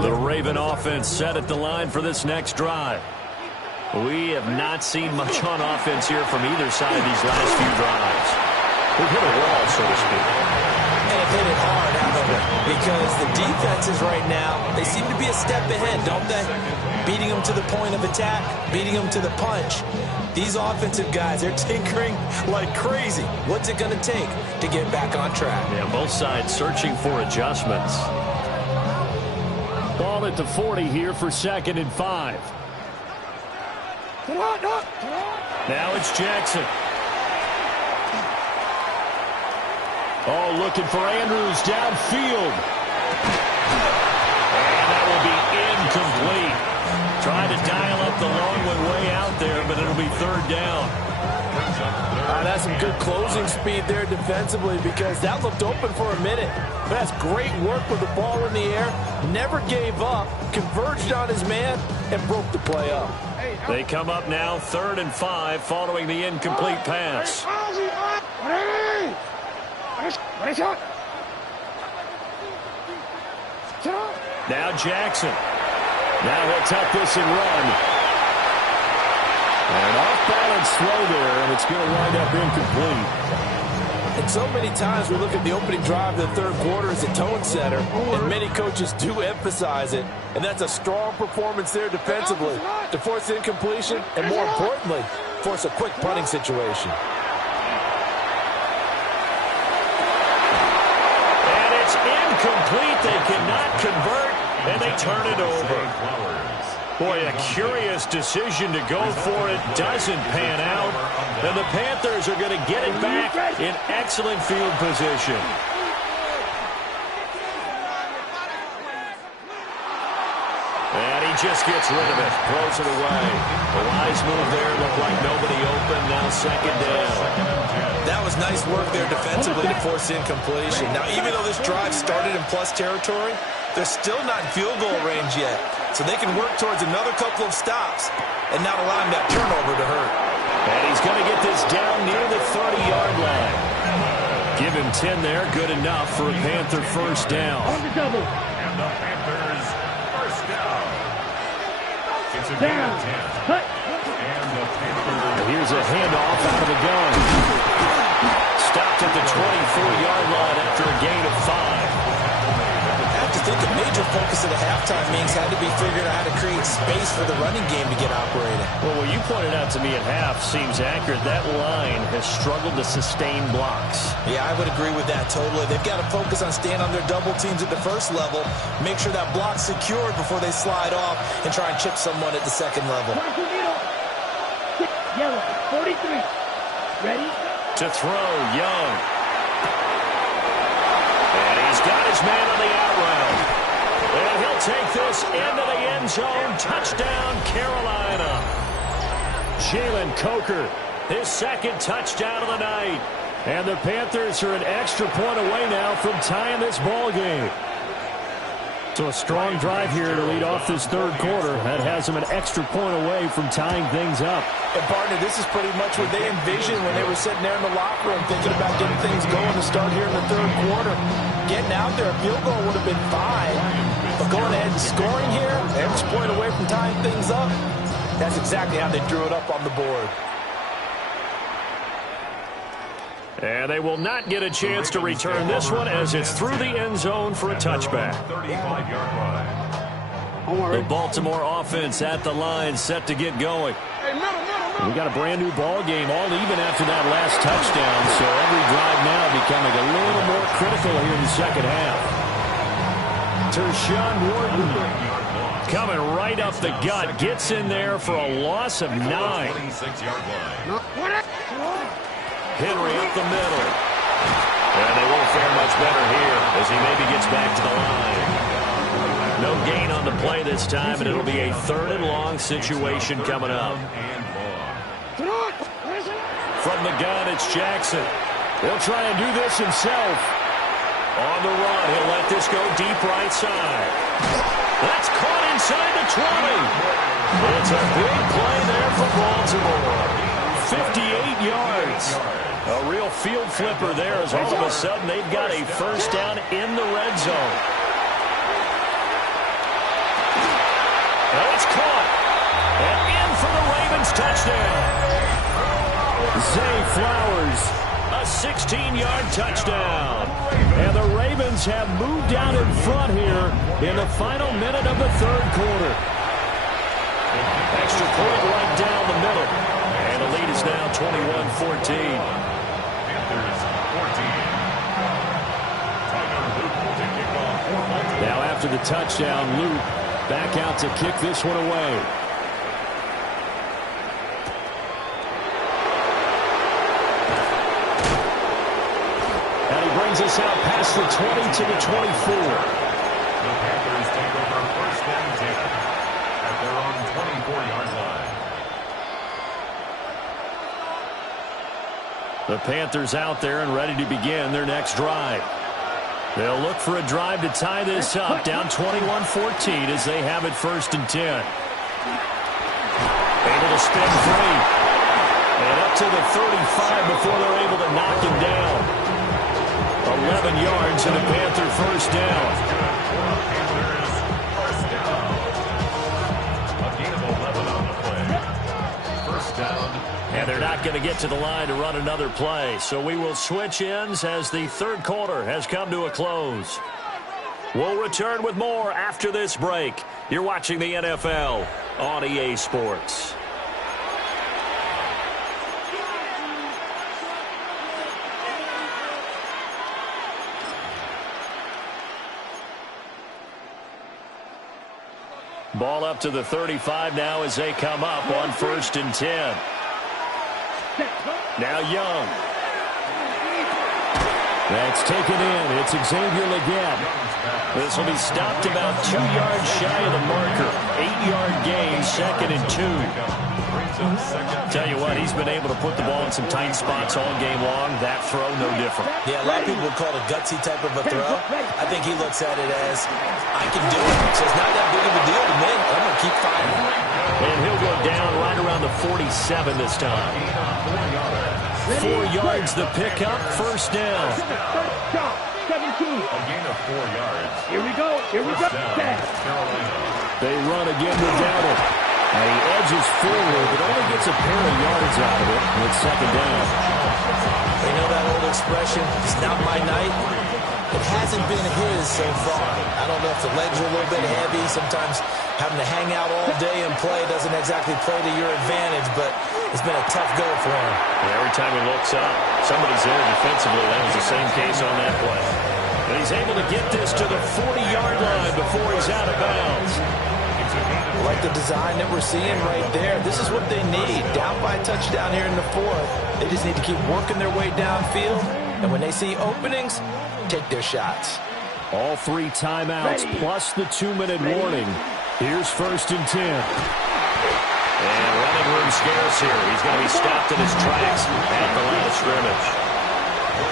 The Raven offense set at the line for this next drive. We have not seen much on offense here from either side these last few drives. We've hit a wall, so to speak. And have hit it hard, haven't we? Because the defenses right now, they seem to be a step ahead, don't they? Beating them to the point of attack, beating them to the punch. These offensive guys, they're tinkering like crazy. What's it going to take to get back on track? Yeah, both sides searching for adjustments. Ball at the 40 here for 2nd and 5. Now it's Jackson. Oh, looking for Andrews downfield. And that will be incomplete. Trying to dial up the long way out there, but it'll be 3rd down. That's some good closing speed there defensively, because that looked open for a minute. But that's great work with the ball in the air. Never gave up, converged on his man, and broke the play up. They come up now 3rd and 5 following the incomplete pass. Now Jackson. Now he'll tuck this and run. And off-balance throw there, and it's going to wind up incomplete. And so many times we look at the opening drive of the 3rd quarter as a tone setter, and many coaches do emphasize it. And that's a strong performance there defensively to force incompletion and, more importantly, force a quick punting situation. And it's incomplete. They cannot convert, and they turn it over. Boy, a curious decision to go for it. Doesn't pan out. And the Panthers are going to get it back in excellent field position. And he just gets rid of it. Throws it away. The wise move there. Looked like nobody open. Now 2nd down. That was nice work there defensively to force incompletion. Now, even though this drive started in plus territory, they're still not in field goal range yet. So they can work towards another couple of stops and not allowing that turnover to hurt. And he's going to get this down near the 30-yard line. Give him 10 there. Good enough for a Panther 1st down. And the Panthers 1st down. It's a gain of 10. And here's a handoff out of the gun. Stopped at the 24-yard line after a gain of 5. I think a major focus of the halftime meetings had to be figuring out how to create space for the running game to get operating. Well, what you pointed out to me at half seems accurate. That line has struggled to sustain blocks. Yeah, I would agree with that totally. They've got to focus on staying on their double teams at the first level, make sure that block's secured before they slide off and try and chip someone at the 2nd level. Yellow, 43. Ready? To throw, Young. And he's got his man on the out route. And he'll take this into the end zone. Touchdown, Carolina. Jalen Coker, his 2nd touchdown of the night. And the Panthers are an extra point away now from tying this ball game. So a strong drive here to lead off this 3rd quarter. That has them an extra point away from tying things up. And partner, this is pretty much what they envisioned when they were sitting there in the locker room thinking about getting things going to start here in the 3rd quarter. Getting out there, a field goal would have been fine. But going ahead and scoring here, extra point away from tying things up, that's exactly how they drew it up on the board. And they will not get a chance to return this one as it's through the end zone for a touchback. 35-yard line. The Baltimore offense at the line, set to get going. We got a brand new ball game, all even after that last touchdown. So every drive now becoming a little more critical here in the 2nd half. Tershawn Wharton coming right up the gut, gets in there for a loss of 9. 26-yard line. Henry up the middle. And they won't fare much better here as he maybe gets back to the line. No gain on the play this time, and it'll be a 3rd and long situation coming up. From the gun, it's Jackson. He'll try and do this himself. On the run, he'll let this go deep right side. That's caught inside the 20. It's a big play there for Baltimore. 58 yards. A real field flipper there as all of a sudden they've got a first down in the red zone. Oh, it's caught. And in for the Ravens touchdown. Zay Flowers, a 16-yard touchdown. And the Ravens have moved out in front here in the final minute of the third quarter. Extra point right down the middle. And the lead is now 21-14. Now after the touchdown, Luke back out to kick this one away. And he brings us out past the 20 to the 24. The Panthers take over first and 10 at their own 24-yard line. The Panthers out there and ready to begin their next drive. They'll look for a drive to tie this up, down 21-14 as they have it first and 10. Able to spin free. And up to the 35 before they're able to knock him down. 11 yards and a Panther first down. A gain of 11 on the play. First down. And they're not going to get to the line to run another play. So we will switch ends as the third quarter has come to a close. We'll return with more after this break. You're watching the NFL on EA Sports. Ball up to the 35 now as they come up on first and 10. Now Young. That's taken in. It's Xavier Legette. This will be stopped about 2 yards shy of the marker. 8-yard gain, second and 2. Tell you what, he's been able to put the ball in some tight spots all game long. That throw, no different. Yeah, a lot of people would call it a gutsy type of a throw. I think he looks at it as, I can do it. So it's not that big of a deal to me. I'm going to keep firing. And he'll go down right around the 47 this time. 4 yards the pickup, first down. A gain of 4 yards. Here we go. Here we go. Carolina. They run again without it. And he edges forward, but only gets a pair of yards out of it with second down. You know that old expression, it's not my night? It hasn't been his so far. I don't know if the legs are a little bit heavy. Sometimes having to hang out all day and play doesn't exactly play to your advantage, but it's been a tough go for him. And every time he looks up, somebody's there defensively. That was the same case on that play. But he's able to get this to the 40-yard line before he's out of bounds. Like the design that we're seeing right there, this is what they need. Down by a touchdown here in the fourth. They just need to keep working their way downfield. And when they see openings, take their shots. All 3 timeouts plus the 2-minute warning. Here's first and 10. And running room scarce here. He's going to be stopped in his tracks at the line of scrimmage.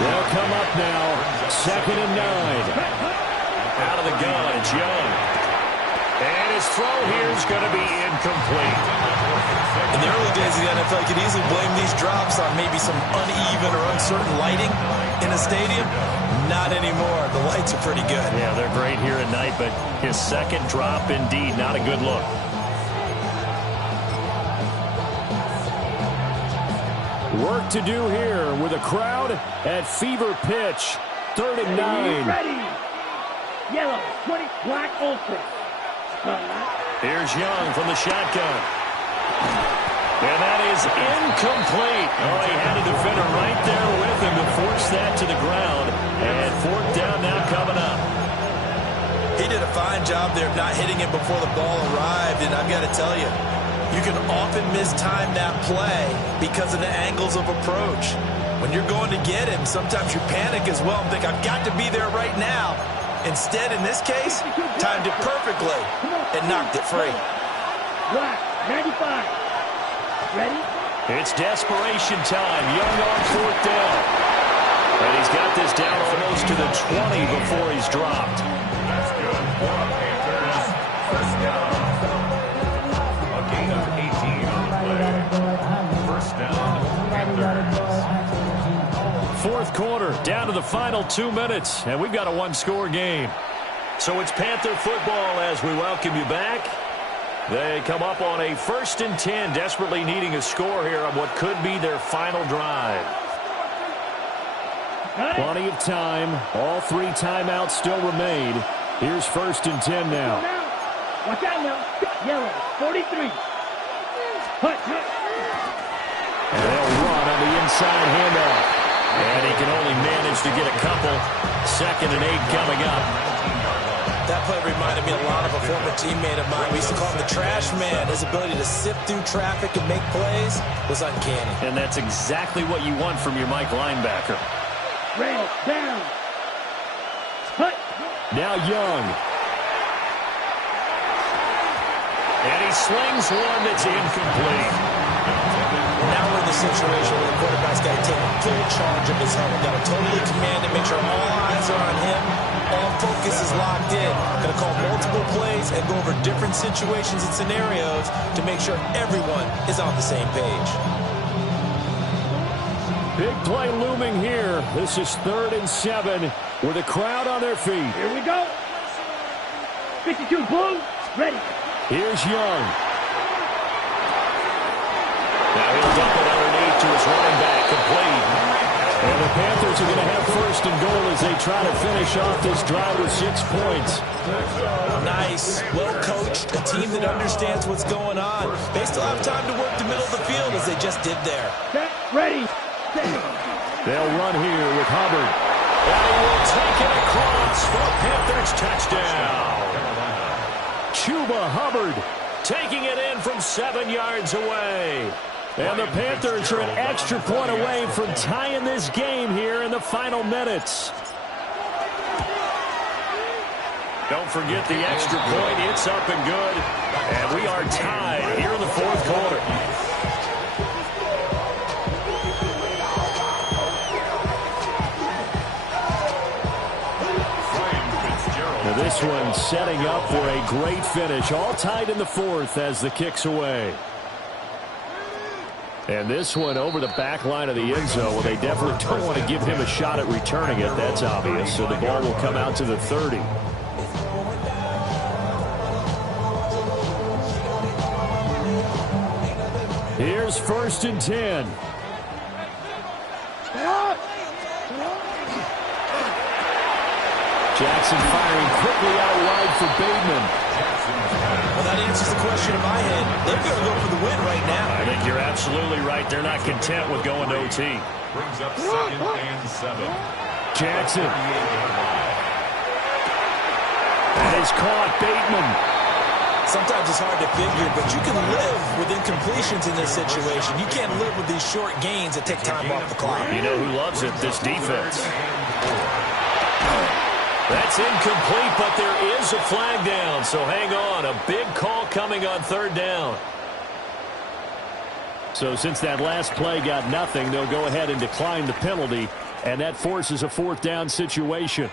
They'll come up now. Second and 9. Out of the gun, it's Young. And his throw here is going to be incomplete. In the early days of the NFL, you could easily blame these drops on maybe some uneven or uncertain lighting in a stadium. Not anymore. The lights are pretty good. Yeah, they're great here at night, but his second drop, indeed, not a good look. Work to do here with a crowd at fever pitch. 3rd and 9. Ready. Yellow, 20, black, ultra. Here's Young from the shotgun. And that is incomplete. Oh, he had a defender right there with him to force that to the ground. And 4th down now coming up. He did a fine job there of not hitting it before the ball arrived, and I've got to tell you, you can often mistime that play because of the angles of approach. When you're going to get him, sometimes you panic as well and think, I've got to be there right now. Instead, in this case, timed it perfectly and knocked it free. Black, 95. Ready? It's desperation time. Young on 4th down. And he's got this down almost to the 20 before he's dropped. That's good for the Panthers. First down. A gain of 18 on the play. First down. Fourth quarter, down to the final 2 minutes, and we've got a one-score game. So it's Panther football as we welcome you back. They come up on a 1st and 10, desperately needing a score here on what could be their final drive. Plenty of time. All 3 timeouts still remain. Here's 1st and 10 now. Watch out now. Yellow, 43. Hut. And they'll run on the inside handoff. And he can only manage to get a couple. 2nd and 8 coming up. That play reminded me a lot of a former teammate of mine. We used to call him the trash man. His ability to sift through traffic and make plays was uncanny. And that's exactly what you want from your Mike linebacker. Red, down. Hut. Now Young. And he slings one that's incomplete. Now we're in the situation where the quarterback's got to take full charge of his helmet. Got to totally command and make sure all eyes are on him. All focus is locked in. Going to call multiple plays and go over different situations and scenarios to make sure everyone is on the same page. Big play looming here. This is 3rd and 7 with a crowd on their feet. Here we go. 52 blue, ready. Here's Young. Now he'll dump it underneath to his running back, complete. And the Panthers are going to have 1st and goal as they try to finish off this drive with 6 points. Nice, well coached, a team that understands what's going on. They still have time to work the middle of the field as they just did there. Set, ready. They'll run here with Hubbard. And he will take it across for a Panthers touchdown. Chuba Hubbard Taking it in from 7 yards away. And the Panthers are an extra point away from tying this game here in the final minutes. Don't forget the extra point. It's up and good. And we are tied here in the 4th quarter. Now this one setting up for a great finish. All tied in the 4th as the kick's away. And this one over the back line of the end zone. Well, they definitely don't want to give him a shot at returning it. That's obvious. So the ball will come out to the 30. Here's 1st and 10. Jackson firing quickly out wide for Bateman. Well, that answers the question in my head. They're going to go for the win right now. I think you're absolutely right. They're not content with going to OT. Brings up 2nd and 7. Jackson. That is caught. Bateman. Sometimes it's hard to figure, but you can live with incompletions in this situation. You can't live with these short gains that take time off the clock. You know who loves it? This defense. That's incomplete, but there is a flag down, so hang on. A big call coming on 3rd down. So since that last play got nothing, they'll go ahead and decline the penalty, and that forces a 4th down situation.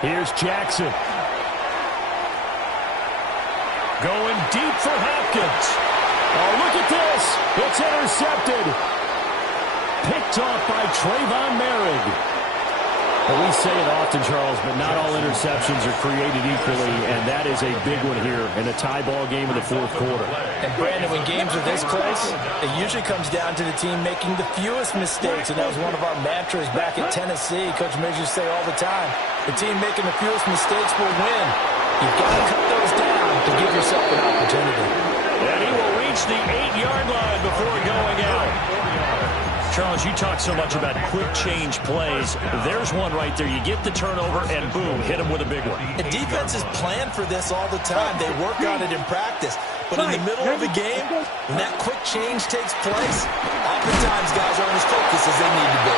Here's Jackson. Going deep for Hopkins. Oh, look at this. It's intercepted. Picked off by Trayvon Merrick. Well, we say it often, Charles, but not all interceptions are created equally, and that is a big one here in a tie ball game in the 4th quarter. And, Brandon, when games are this close, it usually comes down to the team making the fewest mistakes, and that was one of our mantras back at Tennessee. Coach Midge used to say all the time, the team making the fewest mistakes will win. You've got to cut those down to give yourself an opportunity. And he will reach the 8-yard line before going out. Charles, you talk so much about quick change plays. There's one right there. You get the turnover, and boom, hit him with a big one. And defenses plan for this all the time. They work on it in practice. But in the middle of the game, when that quick change takes place, oftentimes guys aren't as focused as they need to be.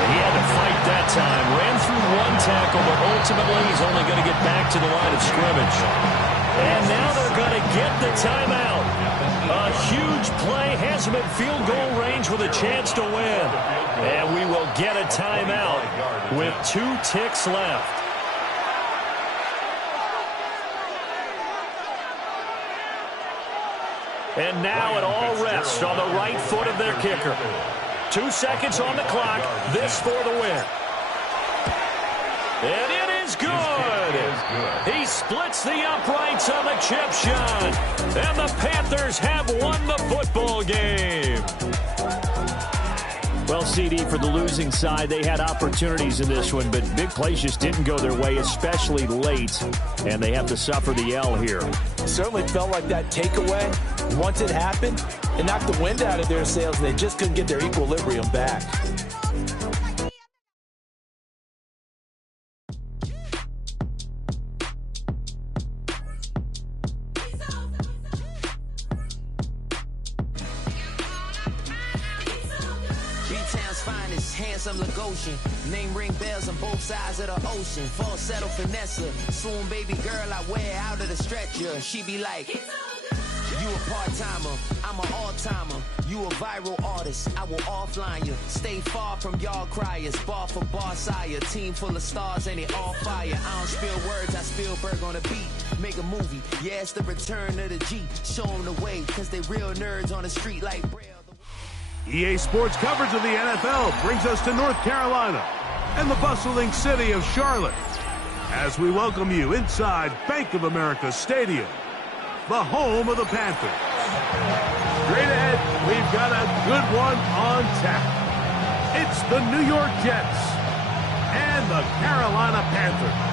He had to fight that time. Ran through one tackle, but ultimately he's only going to get back to the line of scrimmage. And now they're going to get the timeout. A huge play has him at field goal range with a chance to win. And we will get a timeout with 2 ticks left. And now it all rests on the right foot of their kicker. 2 seconds on the clock. This for the win. And it is good. He splits the uprights on the chip shot. And the Panthers have won the football game. Well, CD, for the losing side, they had opportunities in this one, but big plays just didn't go their way, especially late, and they have to suffer the L here. Certainly felt like that takeaway, once it happened, it knocked the wind out of their sails, and they just couldn't get their equilibrium back. Handsome Lagosian, name ring bells on both sides of the ocean. Falsetto finesse, swoon baby girl I wear out of the stretcher. She be like, you a part-timer, I'm an all-timer. You a viral artist, I will offline you. Stay far from y'all criers, bar for bar sire. Team full of stars and it all fire. I don't spill words, I Spielberg on the beat. Make a movie, yeah, it's the return of the G. Show them the way, cause they real nerds on the street like Braille. EA Sports coverage of the NFL brings us to North Carolina and the bustling city of Charlotte as we welcome you inside Bank of America Stadium, the home of the Panthers. Straight ahead, we've got a good one on tap. It's the New York Jets and the Carolina Panthers.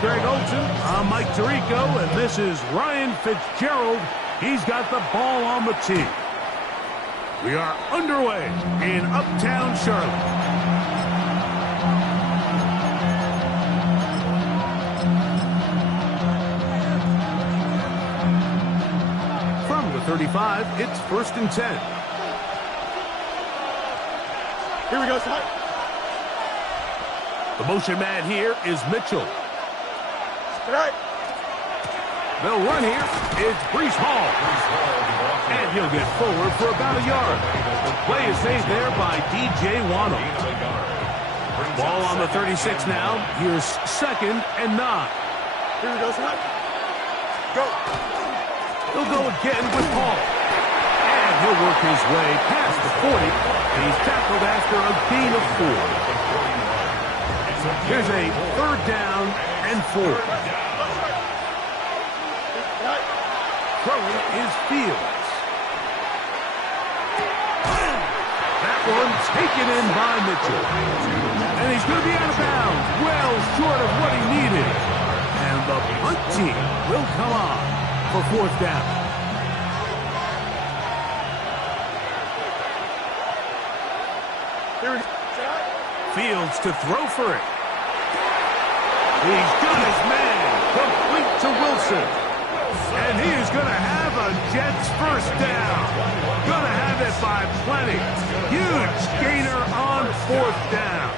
Greg Olsen, I'm Mike Tirico, and this is Ryan Fitzgerald. He's got the ball on the tee. We are underway in Uptown Charlotte. From the 35, it's 1st and 10. Here we go, Scott. The motion man here is Mitchell. They'll run here. It's Breece Hall. And he'll get forward for about a yard. Play is saved there by DJ Waddle. Ball on the 36 now. Here's 2nd and 9. Here we go, son. Go. He'll go again with Hall. And he'll work his way past the 40. He's tackled after a gain of 4. Here's a 3rd down and 4. Throwing is Fields. That one taken in by Mitchell. And he's going to be out of bounds, well short of what he needed. And the punt team will come on for 4th down. Fields to throw for it. He's got his man, complete to Wilson. And he is going to have a Jets 1st down. Going to have it by plenty. Huge gainer on 4th down.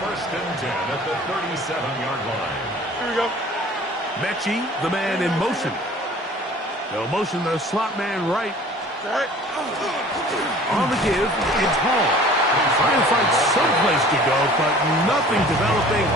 1st and 10 at the 37-yard line. Here we go. Mechie, the man in motion. They'll motion the slot man right. On the give, it's Hall. Trying to find someplace to go, but nothing developing.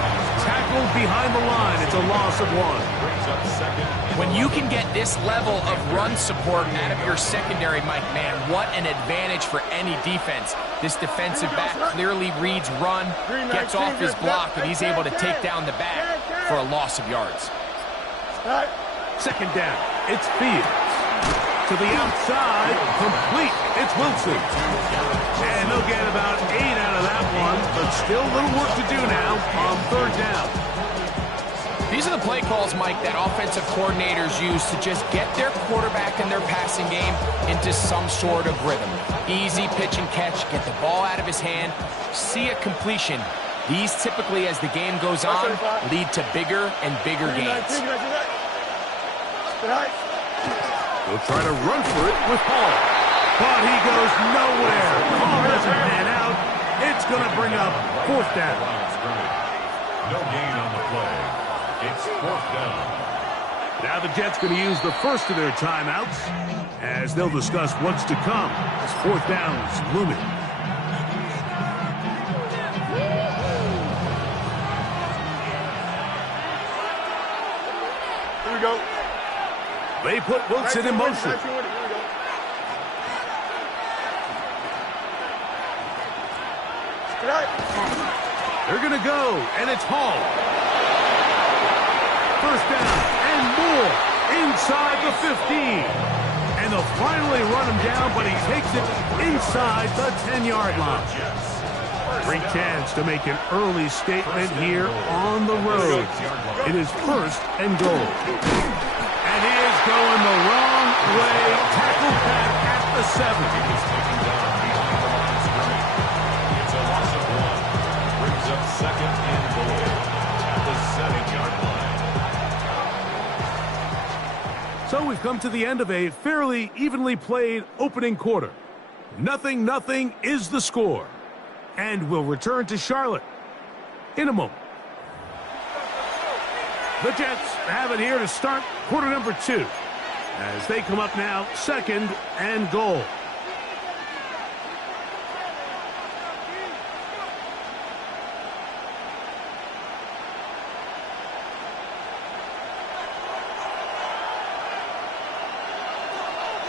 Tackled behind the line. It's a loss of 1. When you can get this level of run support out of your secondary, Mike, man, what an advantage for any defense. This defensive back clearly reads run, gets off his block, and he's able to take down the back for a loss of yards. 2nd down. It's Fields. To the outside, complete. It's Wilson. And they'll get about 8 out of that one, but still a little work to do now on 3rd down. These are the play calls, Mike, that offensive coordinators use to just get their quarterback and their passing game into some sort of rhythm. Easy pitch and catch, get the ball out of his hand, see a completion, These typically, as the game goes on, lead to bigger and bigger gains. He'll try to run for it with Hall. But he goes nowhere. Hall doesn't pan out. It's going to bring up 4th down. No gain on the play. It's 4th down. Now the Jets going to use the first of their timeouts as they'll discuss what's to come as 4th down's looming. Here we go. They put Wilson in motion. They're going to go, and it's Hall. 1st down and more inside the 15. And they'll finally run him down, but he takes it inside the 10-yard line. Great chance to make an early statement here on the road. It is 1st and goal. And he is going the wrong way. Tackle back at the 7. It's a loss of 1. Brings up 2nd and goal at the 7-yard line. So we've come to the end of a fairly evenly played opening quarter. 0-0 is the score. And we'll return to Charlotte in a moment. The Jets have it here to start quarter number 2 as they come up now 2nd and goal.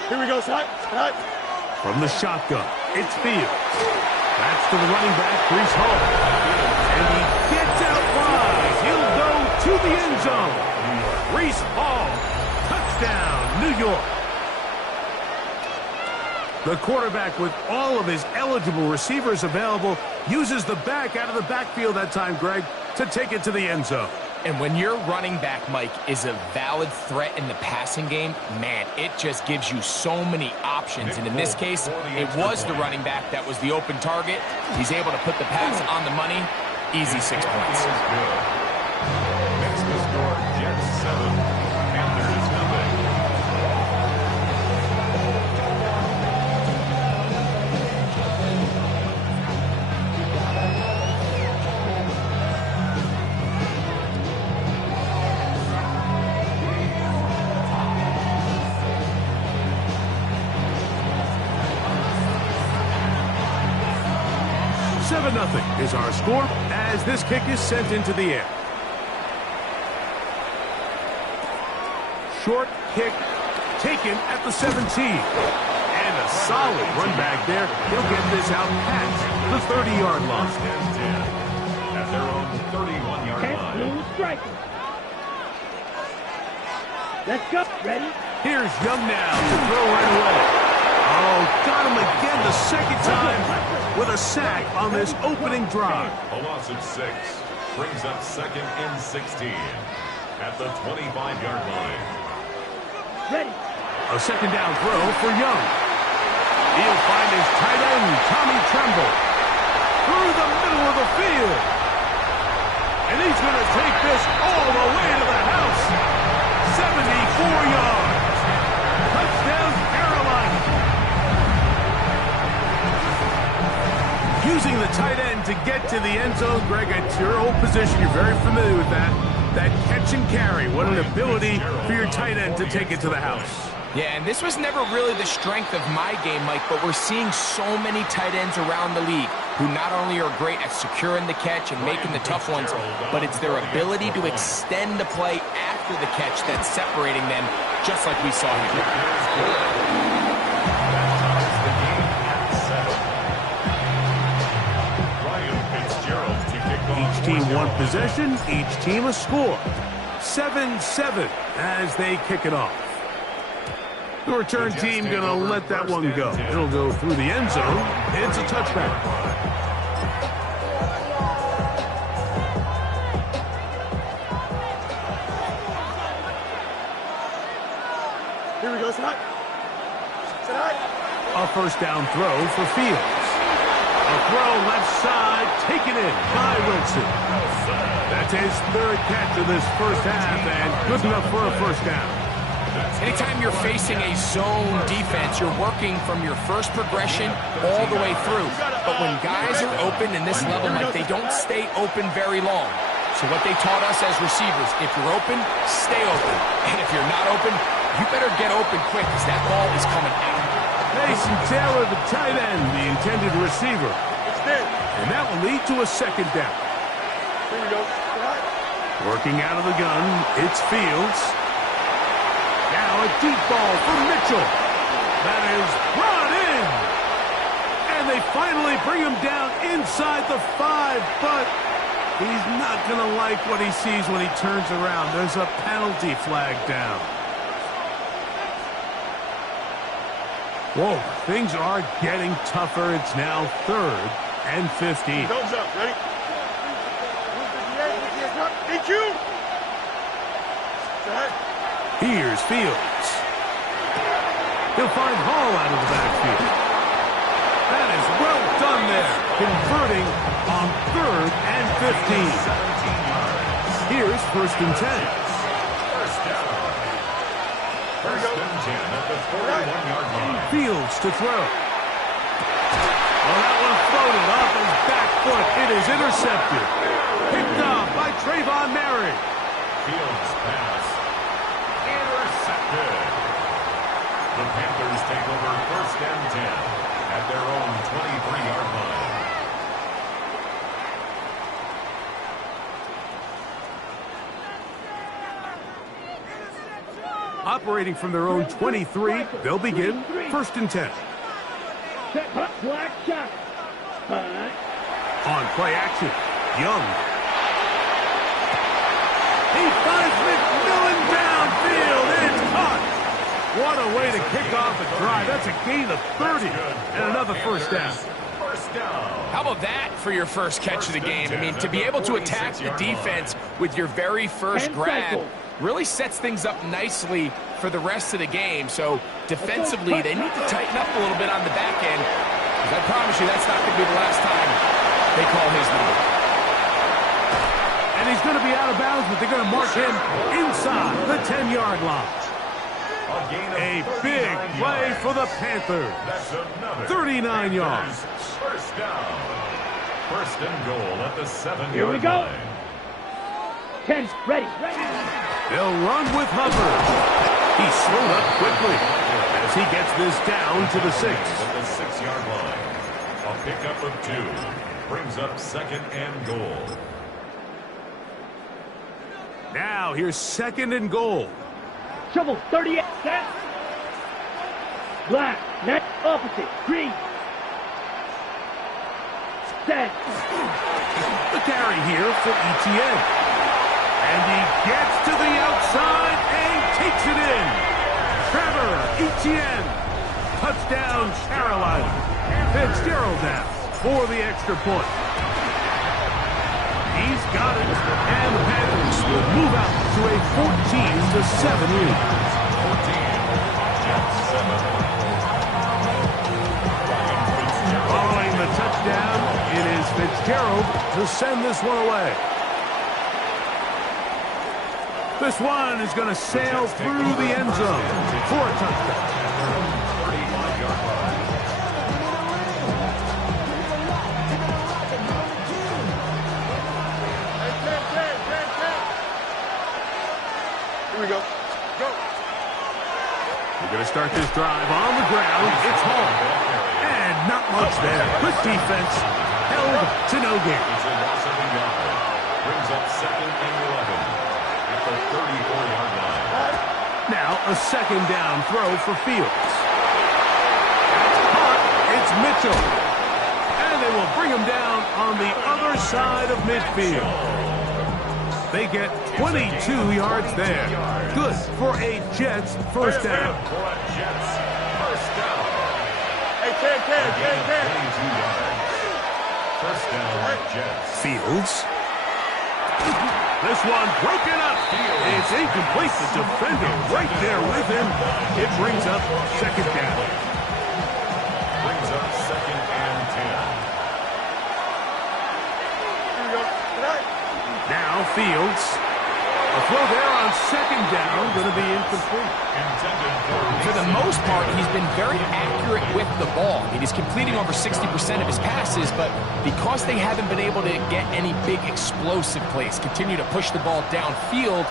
Here we go, Scott. From the shotgun, it's Fields. That's to the running back, Breece Hall. And he gets out wide. He'll go to the end zone. Breece Hall, touchdown, New York. The quarterback, with all of his eligible receivers available, uses the back out of the backfield that time, Greg, to take it to the end zone. And when your running back, Mike, is a valid threat in the passing game, man, it just gives you so many options. And in this case, it was the running back that was the open target. He's able to put the pass on the money. Easy 6 points. Makes the score Jets 7, Panthers 0. 7-0 is our score as this kick is sent into the air. Short kick taken at the 17. And a solid run back there. He'll get this out past the 30-yard line. At their own 31-yard line. Blue striker. Let's go. Ready? Here's Young now to throw right away. Oh, got him again the second time with a sack on this opening drive. A loss of 6 brings up 2nd and 16 at the 25-yard line. Ready. A 2nd down throw for Young. He'll find his tight end, Tommy Tremble, through the middle of the field. And he's going to take this all the way to the house. 74 yards. Touchdown, Carolina. Using the tight end to get to the end zone, Greg, it's your old position. You're very familiar with that. That catch and carry. What an ability for your tight end to take it to the house. Yeah, and this was never really the strength of my game, Mike, but we're seeing so many tight ends around the league who not only are great at securing the catch and making the tough ones, but it's their ability to extend the play after the catch that's separating them, just like we saw here. Each team one possession, each team a score. 7-7 as they kick it off. The return team going to let that one go. It'll go through the end zone. It's a touchback. Here we go, tonight. A 1st down throw for Fields. A throw left side, taken in by Wilson. That's his third catch of this first half, and good enough for a first down. Anytime you're facing a zone defense, you're working from your first progression all the way through. But when guys are open in this level, Mike, they don't stay open very long. So what they taught us as receivers, if you're open, stay open. And if you're not open, you better get open quick because that ball is coming out. Mason Taylor, the tight end, the intended receiver. And that will lead to a second down. Here we go. Working out of the gun, it's Fields. Now a deep ball for Mitchell. That is brought in. And they finally bring him down inside the 5, but he's not going to like what he sees when he turns around. There's a penalty flag down. Whoa, things are getting tougher. It's now 3rd and 15. Thumbs up, ready? DQ! Here's Fields. He'll find Hall out of the backfield. That is well done there, converting on 3rd and 15. Here's 1st and 10. First down. First and 10 at the 41-yard line. Fields to throw. Well, that one floated off his back foot. It is intercepted. Picked up by Trayvon Merrick. Fields pass. Intercepted. The Panthers take over 1st and 10 at their own 23-yard line. Operating from their own 23, they'll begin 1st and 10. Black shot. On play action, Young. He finds McMillan downfield, and it's caught. What a way to kick off a drive. That's a gain of 30 and another first down. First down. How about that for your first catch of the game? I mean, to be able to attack the defense with your very first grab really sets things up nicely for the rest of the game. So defensively, they need to tighten up a little bit on the back end. Because I promise you, that's not going to be the last time they call his number. And he's going to be out of bounds, but they're going to mark him inside the 10-yard line. A big play for the Panthers. 39 yards. First down. First and goal at the 7-yard line. Here we go. 10, ready. They'll run with Hubbard. He slowed up quickly as he gets this down to the 6. At the 6-yard line. A pickup of 2. Brings up 2nd and goal. Now here's 2nd and goal. Trouble, 38, set. Black, net, opposite, green. Set. The carry here for ETN. And he gets to the outside and takes it in. Trevor Etienne. Touchdown, Carolina. Fitzgerald down for the extra point. He's got it, and the Panthers will move out to a 14-7 lead. 14, following the touchdown, it is Fitzgerald to send this one away. This one is going to sail through the end zone for a touchdown. Here we go. Go. We're going to start this drive on the ground. It's Hall. And not much there. Good defense. Held to no gain. Brings up 2nd and 11 at the 34-yard line. Now a 2nd down throw for Fields. Caught. It's Mitchell. And they will bring him down on the other side of midfield. They get 22 yards there. Good for a Jets first down. Hey, 10. 22 yards. First down, Jets. Fields. This one broken up. It's incomplete. The defender right there with him. It brings up 2nd down. Brings up 2nd and 10. Now Fields. A throw there on second down, going to be incomplete. For the most part, he's been very accurate with the ball. I mean, he's completing over 60% of his passes, but because they haven't been able to get any big explosive plays, continue to push the ball downfield,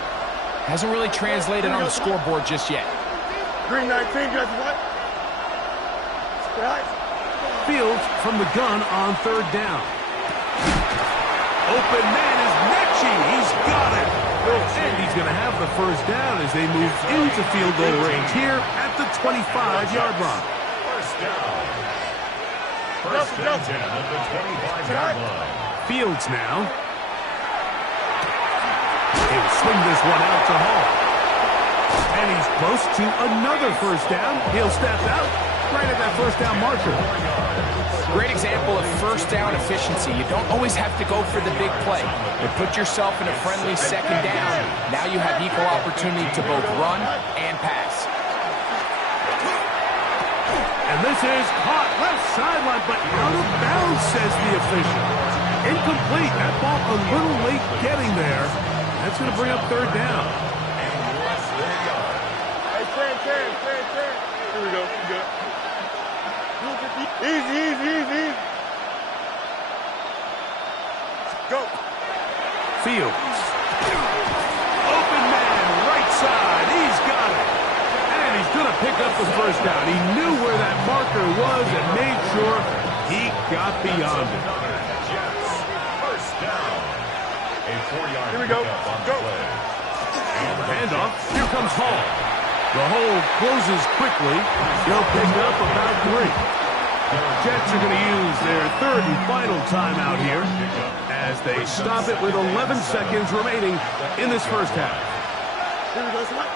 hasn't really translated on the scoreboard just yet. Green 19, guys, what? Fields from the gun on third down. Open man is Mechie. He's got it. And he's going to have the first down as they move into field goal range here at the 25-yard line. First down. First and 10 at the 25-yard line. Fields now. He'll swing this one out to Hall. And he's close to another first down. He'll step out right at that first down marker. Great example of first down efficiency. You don't always have to go for the big play. But put yourself in a friendly second down. Now you have equal opportunity to both run and pass. And this is caught left sideline, but out of bounds, says the official. Incomplete. That ball a little late getting there. That's going to bring up third down. Hey, 10. Here we go. Good. Easy. Go. Fields. Open man, right side. He's got it. And he's going to pick up the first down. He knew where that marker was and made sure he got beyond it. Jets. First down. A 4-yard Here we go. Go. Handoff. Here comes Hall. The hold closes quickly. He'll pick up about 3. Jets are going to use their third and final timeout here as they stop it with 11 seconds remaining in this first half. Here we go, select.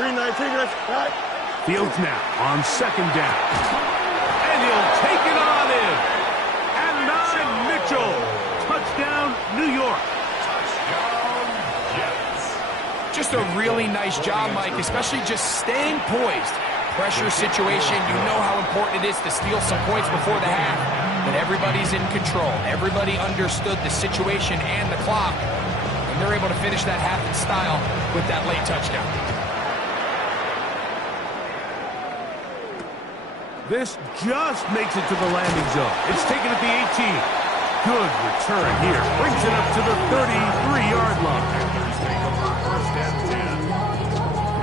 Green 19, let's right. Fields now on second down. And he'll take it on in. And 9, Mitchell. Touchdown, New York. Touchdown, Jets. Just a really nice job, Mike, especially just staying poised. Pressure situation, you know how important it is to steal some points before the half, but everybody's in control. Everybody understood the situation and the clock, and they're able to finish that half in style with that late touchdown. This just makes it to the landing zone. It's taken at the 18. Good return here. Brings it up to the 33-yard line. First and 10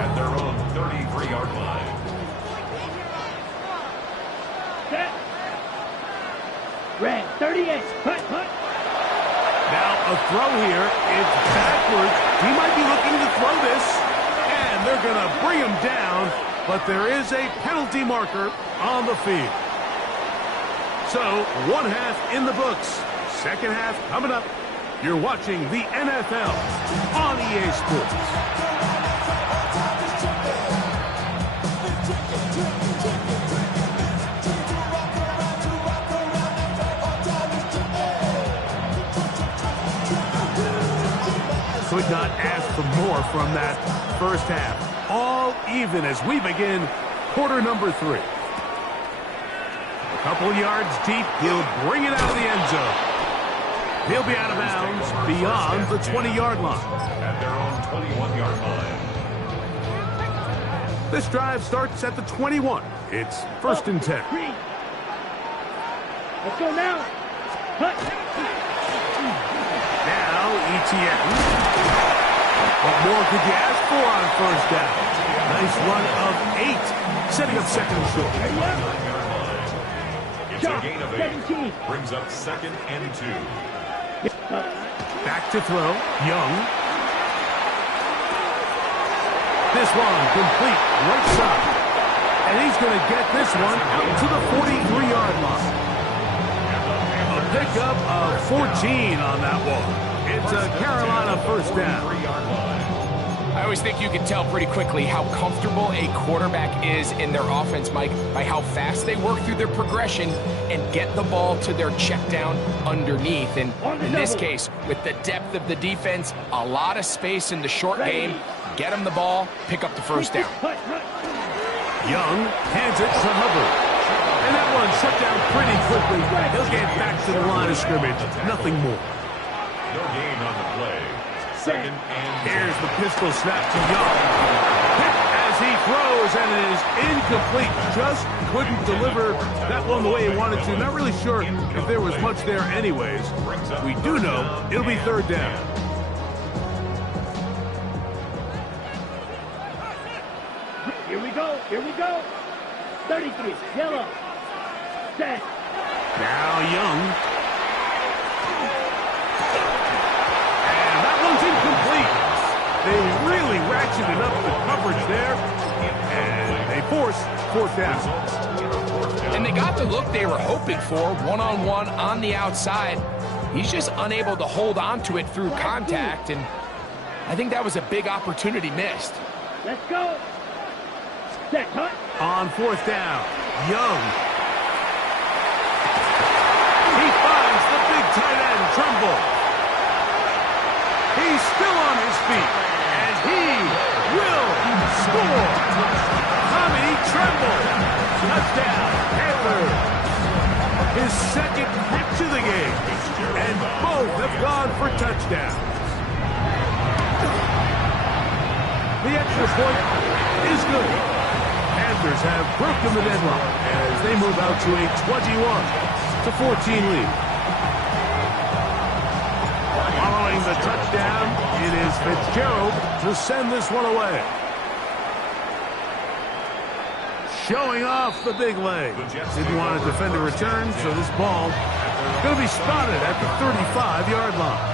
at their own 33-yard line. Red 38. Hut. Now a throw here. It's backwards. He might be looking to throw this. And they're going to bring him down. But there is a penalty marker on the field. So, one half in the books. Second half coming up. You're watching the NFL on EA Sports. Could not ask for more from that first half. All even as we begin quarter number 3. A couple yards deep, he'll bring it out of the end zone. He'll be out of bounds beyond the 20-yard line. At their own 21-yard line. This drive starts at the 21. It's first and 10. Let's go now. Hut. Now, ETN. What more could you ask for on first down? Nice run of 8, setting up second and short. It's a gain of 8. Brings up second and 2. Back to throw. Young. This one complete right side. And he's going to get this one out to the 43-yard line. A pickup of 14 on that one. It's a Carolina first down. I always think you can tell pretty quickly how comfortable a quarterback is in their offense, Mike, by how fast they work through their progression and get the ball to their check down underneath. And in this case, with the depth of the defense, a lot of space in the short game, get them the ball, pick up the first down. Young hands it to Hubbard. And that one shut down pretty quickly. He'll get back to the line of scrimmage. Nothing more. No gain on the play. Second and here's the pistol snap to Young. Hit as he throws, and it is incomplete. Just couldn't deliver that one the way he wanted to. Not really sure if there was much there anyways. We do know it'll be third down. Here we go. Here we go. 33. Yellow. Set. Now Young. And that one's incomplete. They really ratcheted up the coverage there. And they force fourth down. And they got the look they were hoping for, one-on-one on the outside. He's just unable to hold on to it through contact, and I think that was a big opportunity missed. Let's go. Set. Cut. On fourth down, Young. He finds the big tight end, Tremble. He's still on his feet, and he will score. Tommy Tremble, touchdown, Panthers. His second catch of the game, and both have gone for touchdowns. The extra point is good. Panthers have broken the deadlock as they move out to a 21-14 lead. Following the touchdown, it is Fitzgerald to send this one away. Showing off the big leg. Didn't want to defend a return, so this ball is going to be spotted at the 35-yard line.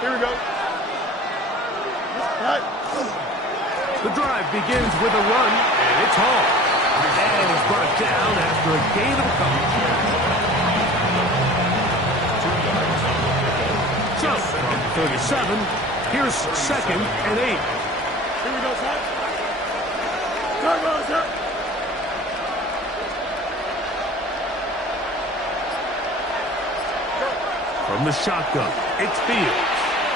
Here we go. The drive begins with a run, and it's Hall. And he's brought down after a gain of a couple. So, from 37, here's second and 8. Here we go, sir. Turn, sir. From the shotgun, it's Fields.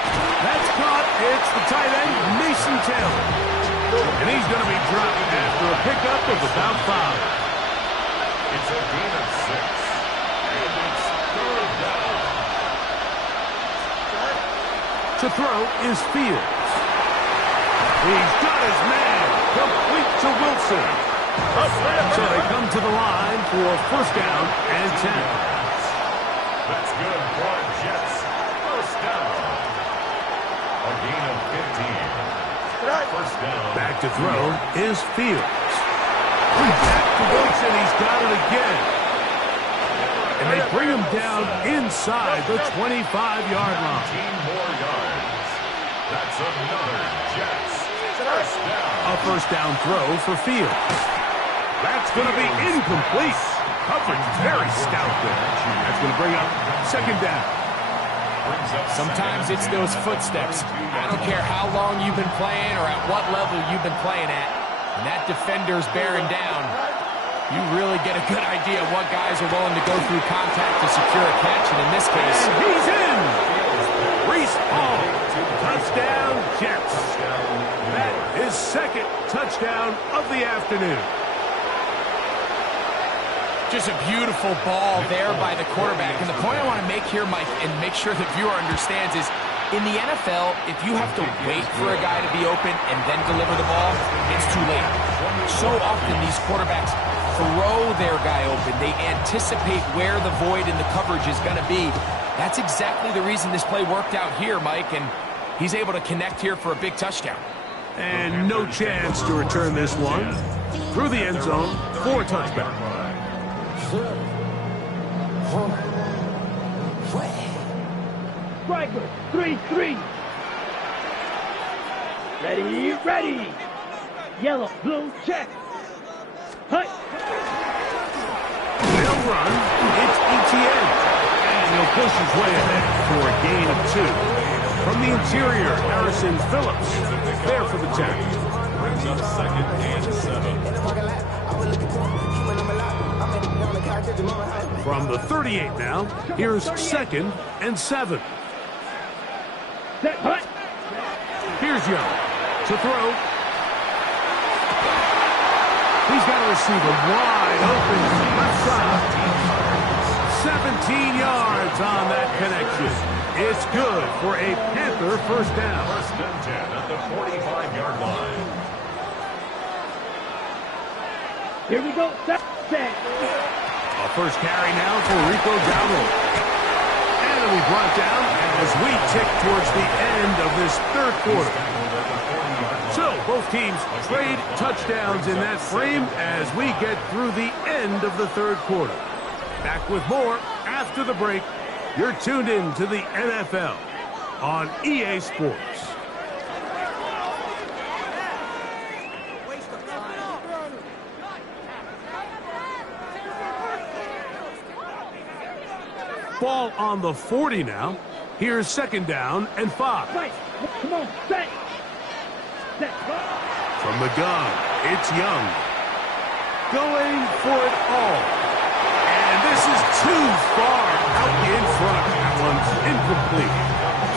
That's caught. It's the tight end, Mason Taylor. And he's going to be dropped after a pickup of about 5. It's a gain of 6. And it's third down. To throw is Fields. He's got his man, complete to Wilson. So they come to the line for first down and 10. That's good for Jets. First down. A gain of 15. First down. Back to throw is Fields. Back to Wilson. He's got it again. And they bring him down inside the 25-yard line. 15 more yards. That's another Jets. First down. A first down throw for Fields. That's going to be incomplete. Coverage very stout there. That's going to bring up second down. Sometimes it's those footsteps. I don't care how long you've been playing or at what level you've been playing at. When that defender's bearing down, you really get a good idea of what guys are willing to go through contact to secure a catch. And in this case, he's in. Breece Hall. Touchdown, Jets. That is second touchdown of the afternoon. just a beautiful ball there by the quarterback. And the point I want to make here, Mike, and make sure the viewer understands is, in the NFL, if you have to wait for a guy to be open and then deliver the ball, it's too late. So often these quarterbacks throw their guy open. They anticipate where the void in the coverage is going to be. That's exactly the reason this play worked out here, Mike, and he's able to connect here for a big touchdown. And no chance to return this one through the end zone for a touchback. Striker, 3-3. Ready, ready. Yellow, blue, check. Hut. They'll run. It's ETN. And he'll push his way ahead for a gain of 2. From the interior, Harrison Phillips there for the tackle. Brings up second and 7. From the 38 now, here's second and 7. Set, hut. Here's Young to throw. He's got a receiver wide open left side. 17 yards on that connection. It's good for a Panther first down. First and 10 at the 45-yard line. Here we go. Set. A first carry now for Rico Dowdle. And it'll be brought down as we tick towards the end of this third quarter. So both teams trade touchdowns in that frame as we get through the end of the third quarter. Back with more after the break. You're tuned in to the NFL on EA Sports. Ball on the 40 now. Here's second down and 5. Right. Come on. Set. From the gun, it's Young. Going for it all. And this is too far out in front. That one's incomplete.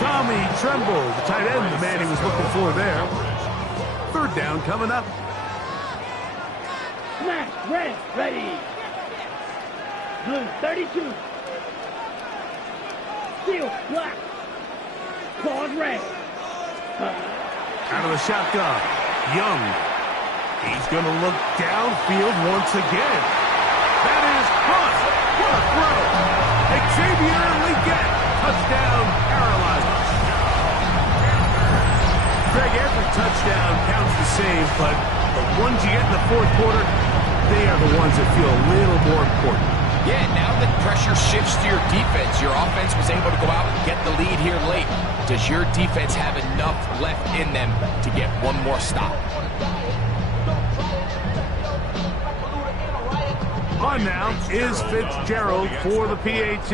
Tommy Tremble, the tight end, the man he was looking for there. Third down coming up. Smash. Red. Ready. Blue. 32. Steel. Black. Claws red. Out of the shotgun, Young. He's going to look downfield once again. That is caught. What a throw. Xavier Legette. Touchdown, Carolina. Greg, every touchdown counts the same, but the ones you get in the fourth quarter, they are the ones that feel a little more important. Yeah, now that pressure shifts to your defense, your offense was able to go out and get the lead here late. Does your defense have enough left in them to get one more stop? On now is Fitzgerald for the PAT.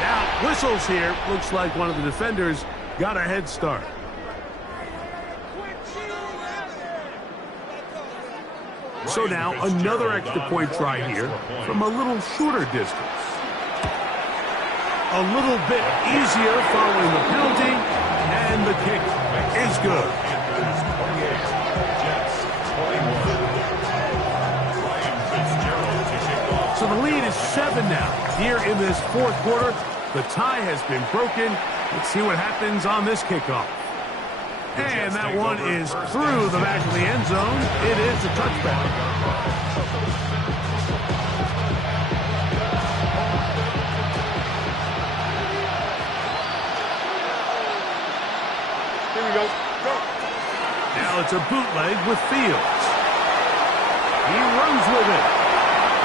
Now, whistles here. Looks like one of the defenders got a head start. So now another extra point try here from a little shorter distance. A little bit easier following the penalty, and the kick is good. So the lead is 7 now. Here in this fourth quarter, the tie has been broken. Let's see what happens on this kickoff. And that one is through the back of the end zone. It is a touchback. Here we go. Go. Now it's a bootleg with Fields. He runs with it.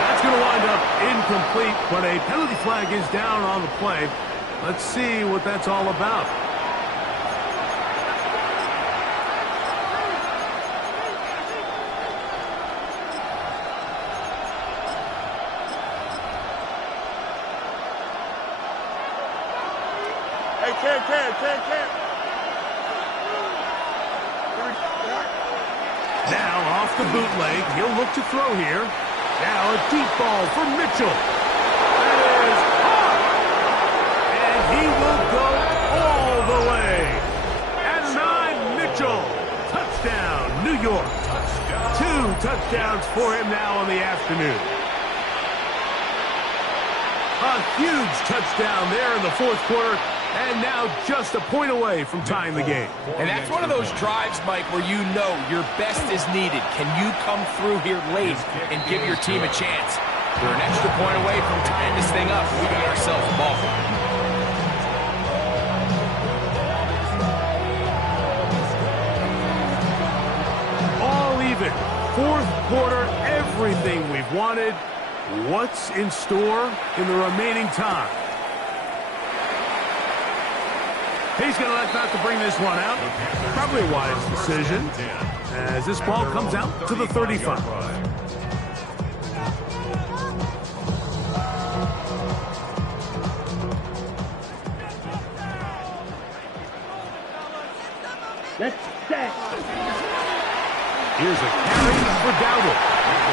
That's going to wind up incomplete, but a penalty flag is down on the play. Let's see what that's all about. Can. Now off the bootleg, he'll look to throw here. Now a deep ball for Mitchell. That is hard. And he will go all the way. At 9, Mitchell. Touchdown, New York. 2 touchdowns for him now in the afternoon. A huge touchdown there in the fourth quarter. And now just a point away from tying the game. And that's one of those drives, Mike, where you know your best is needed. Can you come through here late and give your team a chance? We're an extra point away from tying this thing up. We got ourselves a ball. All even. Fourth quarter, everything we've wanted. What's in store in the remaining time? He's going to let that to bring this one out. Probably a wise decision as this ball comes out to the 35. Let's set. Here's a carry for Dowdle.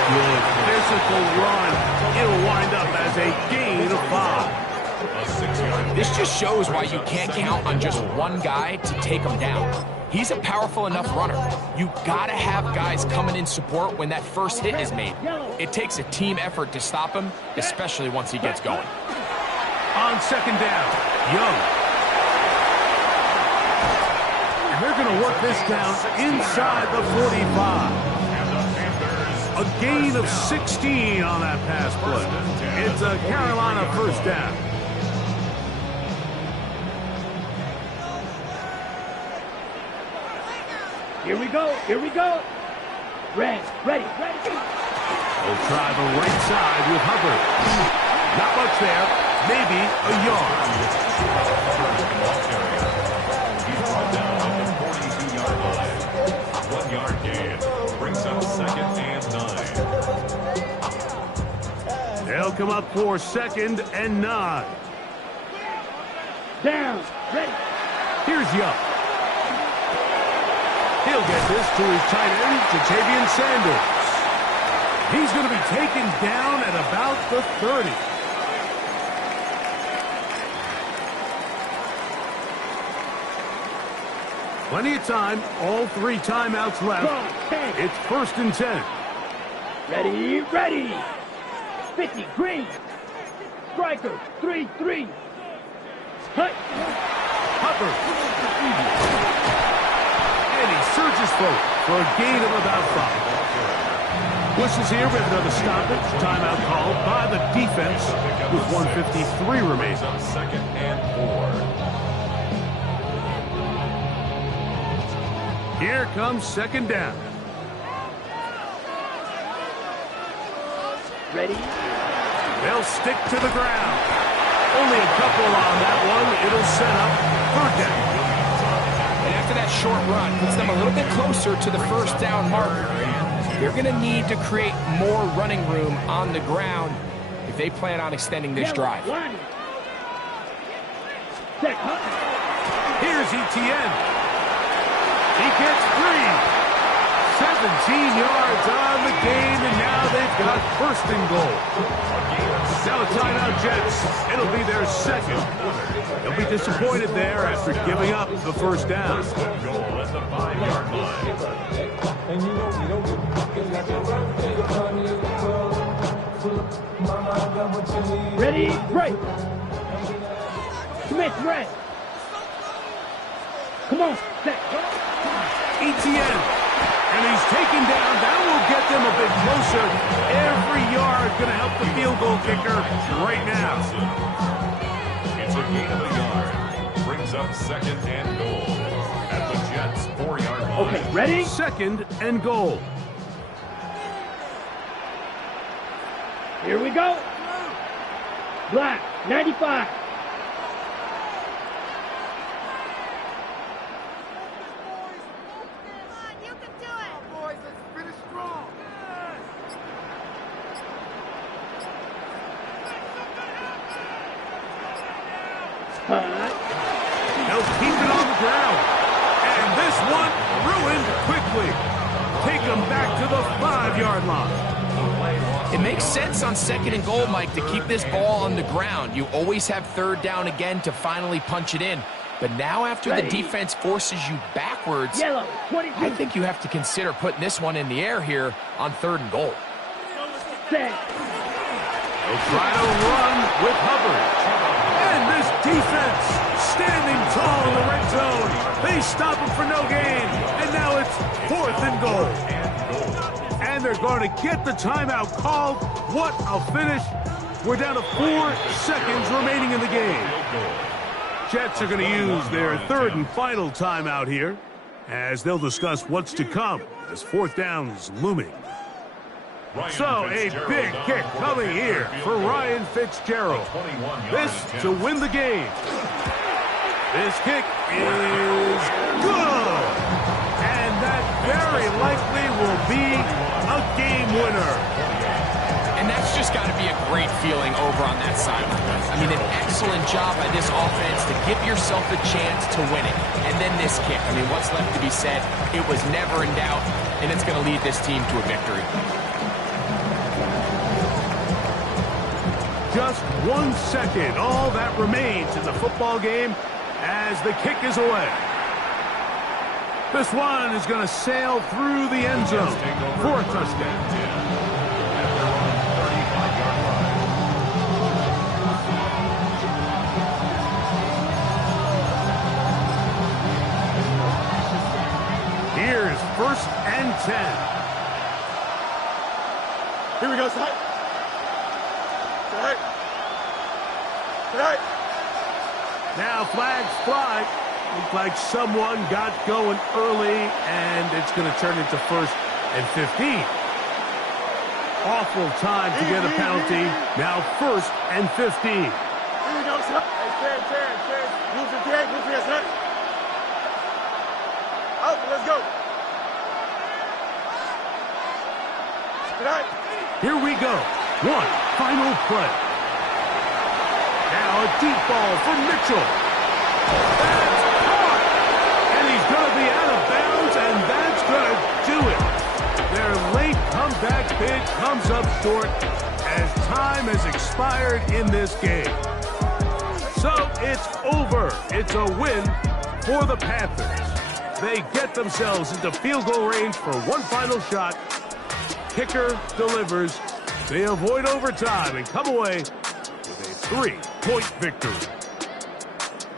Good physical run. It'll wind up as a gain of 5. This just shows why you can't count on just one guy to take him down. He's a powerful enough runner. You gotta have guys coming in support when that first hit is made. It takes a team effort to stop him, especially once he gets going. On second down, Young. And they're going to work this down inside the 45. A gain of 16 on that pass play. It's a Carolina first down. Here we go. Here we go. Ready. They'll try the right side with Hubbard. Not much there. Maybe a yard. He's brought down at the 42-yard line. 1 yard gain. Brings up second and 9. They'll come up for second and 9. Down. Ready. Here's Young. He'll get this to his tight end, Ja'Tavion Sanders. He's going to be taken down at about the 30. Plenty of time. All 3 timeouts left. It's first and 10. Ready. 50, green. Striker, 3-3. Hut. Hubbard. And he surges forward for a gain of about 5. Whistles here with another stoppage. Timeout called by the defense with 1:53 remaining. Second and 4. Here comes second down. Ready. They'll stick to the ground. Only a couple on that one. It'll set up third down. And after that short run, puts them a little bit closer to the first down marker. They're going to need to create more running room on the ground if they plan on extending this drive. Here's Etienne. He gets 3. 17 yards on the gain, and now they've got first and goal. Now a timeout, Jets. It'll be their second. They'll be disappointed there after giving up the first down. Goal at the 5-yard line. Ready, break. Smith, red. Come on, set. Etienne. And he's taken down. That will get them a bit closer. Every yard going to help the field goal kicker right now. It's a gain of a yard. Brings up second and goal at the Jets' 4-yard line. Okay, ready? Second and goal. Here we go. Black, 95. They'll keep it on the ground. And this one ruined quickly. Take them back to the 5-yard line. It makes sense on second and goal, Mike, to keep this ball on the ground. You always have third down again to finally punch it in. But now after the defense forces you backwards, Yellow, I think you have to consider putting this one in the air here on third and goal. Set. They'll try to run with Hubbard. And this defense standing tall in the red zone. They stop him for no gain. And now it's fourth and goal. And they're going to get the timeout called. What a finish. We're down to 4 seconds remaining in the game. Jets are going to use their third and final timeout here as they'll discuss what's to come as fourth down's looming. So a big kick coming here for Ryan Fitzgerald. This to win the game. This kick is good. And that very likely will be a game winner. And that's just got to be a great feeling over on that sideline. I mean, an excellent job by this offense to give yourself a chance to win it. And then this kick. I mean, what's left to be said? It was never in doubt, and it's going to lead this team to a victory. Just 1 second, all that remains in the football game as the kick is away. This one is going to sail through the end zone for a touchdown. Here's 1st and 10. Here we go, side. Side. Now flags fly. Looks like someone got going early, and it's going to turn into 1st and 15. Awful time to get a penalty. Now 1st and 15. Here we go, side. Hey, 10. Move your tag, move your side. Out, let's go. Here we go. One final play. Now a deep ball for Mitchell. That's caught. And he's going to be out of bounds, and that's going to do it. Their late comeback bid comes up short as time has expired in this game. So it's over. It's a win for the Panthers. They get themselves into field goal range for one final shot. Kicker delivers. They avoid overtime and come away with a 3-point victory.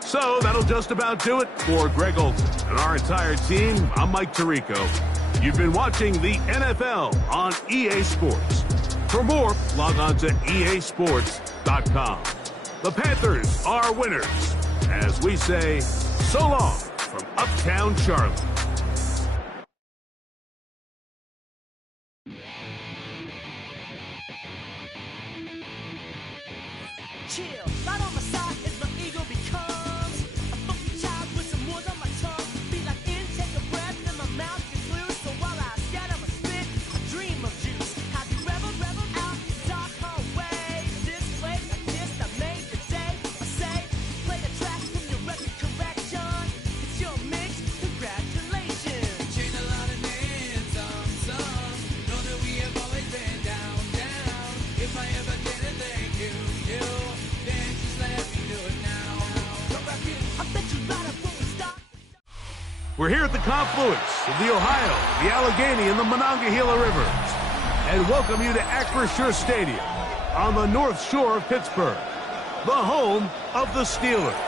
So that'll just about do it for Greg Olsen and our entire team. I'm Mike Tirico. You've been watching the NFL on EA Sports. For more, log on to easports.com. The Panthers are winners. As we say, so long from Uptown Charlotte. Chill, right on my side as my ego becomes a funky child with some words on my tongue. Be like in, take a breath, and my mouth gets loose. So while I scatter my spit, I dream of juice. How you rebel out, dark hallway. This way, like this, I made your day. I say, play the track from your record correction. It's your mix, congratulations. Change a lot of names, some. Know that we have always been down. If I ever didn't thank you. We're here at the confluence of the Ohio, the Allegheny, and the Monongahela Rivers, and welcome you to Acrisure Stadium on the North Shore of Pittsburgh, the home of the Steelers.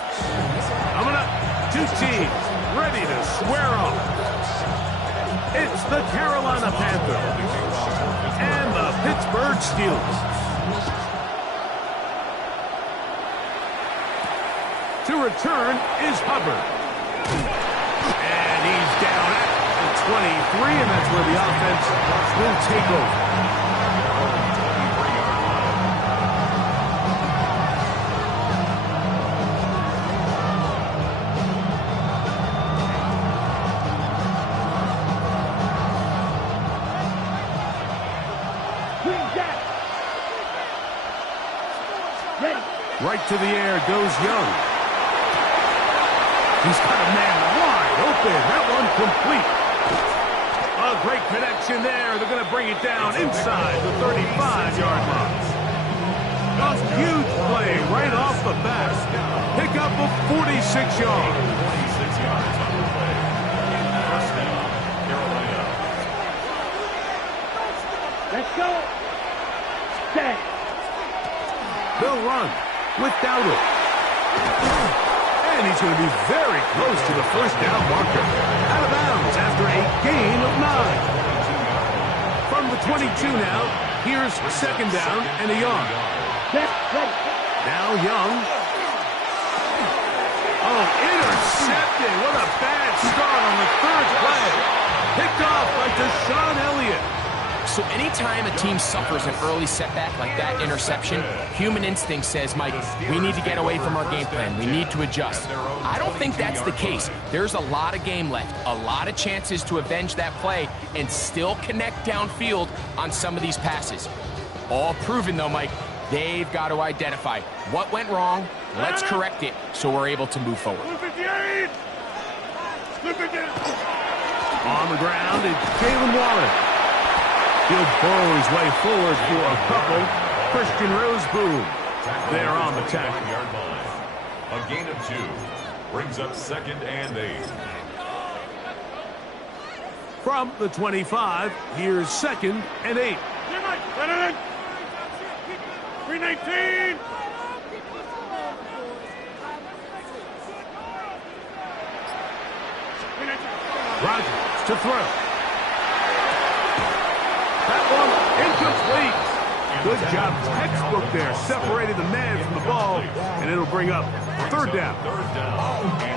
Coming up, two teams ready to square off. It's the Carolina Panthers and the Pittsburgh Steelers. To return is Hubbard. And he's down at the 23, and that's where the offense will take over. Right to the air goes Young. He's got a man wide open. That one complete. A great connection there. They're going to bring it down inside the 35-yard line. A huge play right off the bat. Pick up of 46 yards. 46 yards on the play. First down, Carolina. Let's go. Stay. They'll run with Dowdle. And he's going to be very close to the first down marker. Out of bounds after a gain of 9. From the 22 now, here's second down and a yard. Now Young. Oh, intercepted. What a bad start on the third play. Picked off by Deshaun Elliott. So anytime a team suffers an early setback like that interception, human instinct says, Mike, we need to get away from our game plan. We need to adjust. I don't think that's the case. There's a lot of game left, a lot of chances to avenge that play and still connect downfield on some of these passes. All proven, though, Mike, they've got to identify what went wrong, let's correct it so we're able to move forward. On the ground, it's Jalen Warren. He'll burrow his way forward for a couple. Christian Roseboom there on the tackle. A gain of 2 brings up 2nd and 8. From the 25, here's 2nd and 8. 319. Rodgers to throw. That one incomplete. Good job, textbook there, separating the man from the ball, and it'll bring up 3rd down.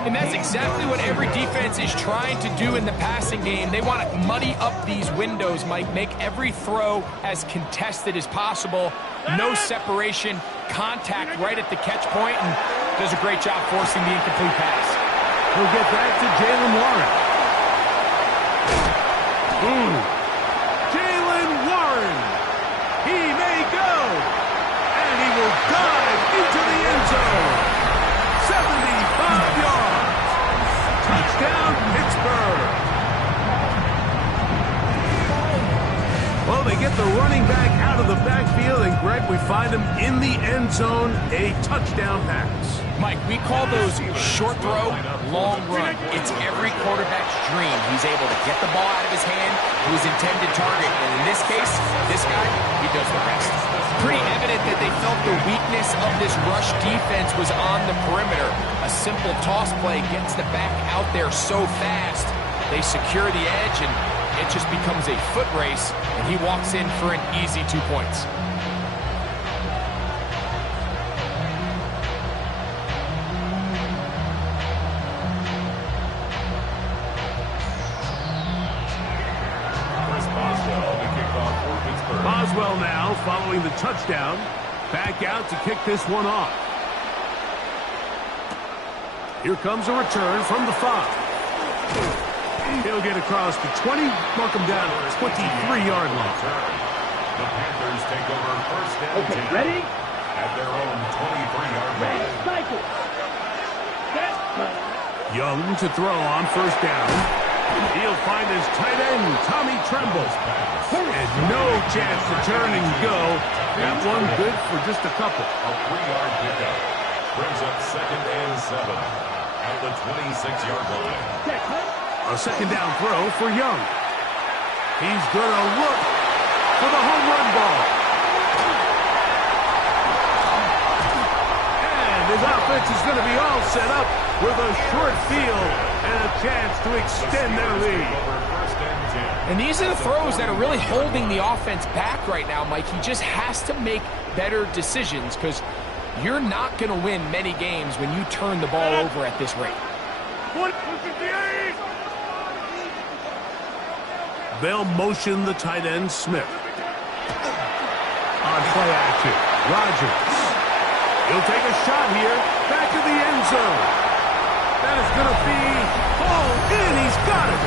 And that's exactly what every defense is trying to do in the passing game. They want to muddy up these windows, Mike, make every throw as contested as possible. No separation, contact right at the catch point, and does a great job forcing the incomplete pass. We'll get back to Jaylen Warren. Jaylen Warren. He may go. And he will dive into the end zone. 75 yards. Touchdown, Pittsburgh. Well, they get the running back out of the backfield, and Greg, we find him in the end zone, a touchdown pass. Mike, we call those short throw, long run. It's every quarterback's dream. He's able to get the ball out of his hand to his intended target. And in this case, this guy, he does the rest. Pretty evident that they felt the weakness of this rush defense was on the perimeter. A simple toss play gets the back out there so fast. They secure the edge, and it just becomes a foot race, and he walks in for an easy 2 points. Boswell now following the touchdown. Back out to kick this one off. Here comes a return from the 5. He'll get across the 20, mark him down at the 23-yard line. The Panthers take over 1st and 10 ready? at their own 23-yard line. Cycle. Young to throw on 1st down. He'll find his tight end, Tommy Tremble. And no chance to turn and go. That one good for just a couple. A 3-yard pickup brings up 2nd and 7 at the 26-yard line. A 2nd down throw for Young. He's going to look for the home run ball. And his offense is going to be all set up with a short field and a chance to extend their lead. And these are the throws that are really holding the offense back right now, Mike. He just has to make better decisions because you're not going to win many games when you turn the ball over at this rate. They'll motion the tight end, Smith. On play action, Rodgers. He'll take a shot here, back of the end zone. That is going to be hauled in. He's got it.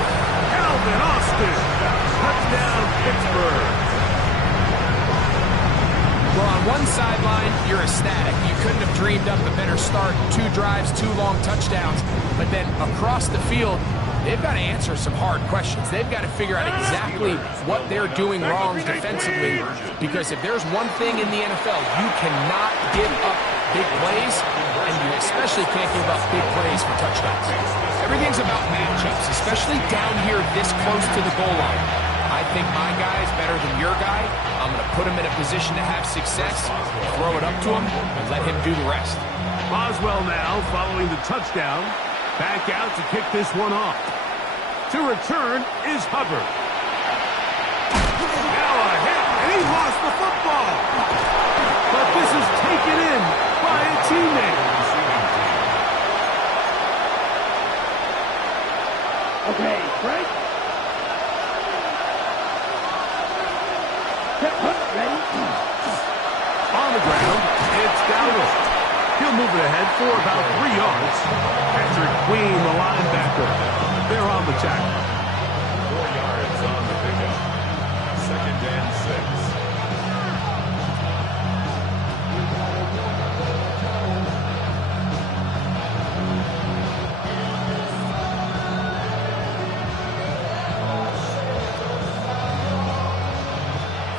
Calvin Austin. Touchdown, Pittsburgh. Well, on one sideline, you're ecstatic. You couldn't have dreamed up a better start. 2 drives, 2 long touchdowns. But then across the field, they've got to answer some hard questions. They've got to figure out exactly what they're doing wrong defensively. Because if there's one thing in the NFL, you cannot give up big plays, and you especially can't give up big plays for touchdowns. Everything's about matchups, especially down here this close to the goal line. I think my guy is better than your guy. I'm going to put him in a position to have success, throw it up to him, and let him do the rest. Boswell now following the touchdown. Back out to kick this one off. To return is Hubbard. Now a hit, and he lost the football. But this is taken in by a teammate. Okay, Frank. Ready? On the ground, it's Dowdle. He'll move it ahead for about 3 yards. Patrick Queen, the linebacker. They're on the tackle. 4 yards on the pickup. 2nd and 6.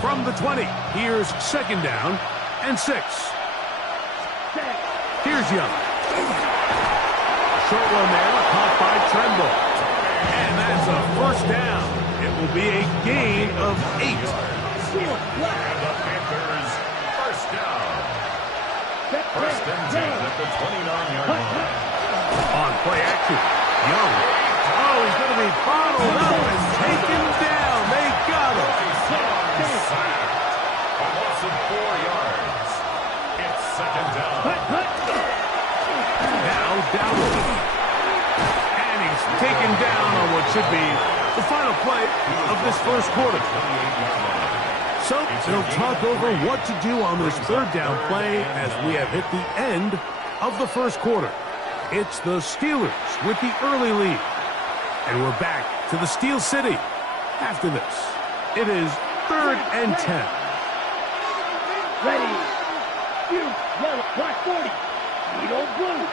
From the 20, here's 2nd down and 6. Here's Young. Short one there, caught by Tremble. And that's a 1st down. will be a gain of 8. And the Panthers, first down. First and 10 at the 29-yard line. On play action, Young. Oh, he's going to be bottled up and taken down. They got him. Sacked. A loss of 4 yards. It's second down. Now Dowdle. And he's taken down on what should be the final play of this first quarter. So they'll talk over what to do on this third down play as we have hit the end of the first quarter. It's the Steelers with the early lead. And we're back to the Steel City after this. It is 3rd and 10. Ready. You, yellow, black 40. Needle blue.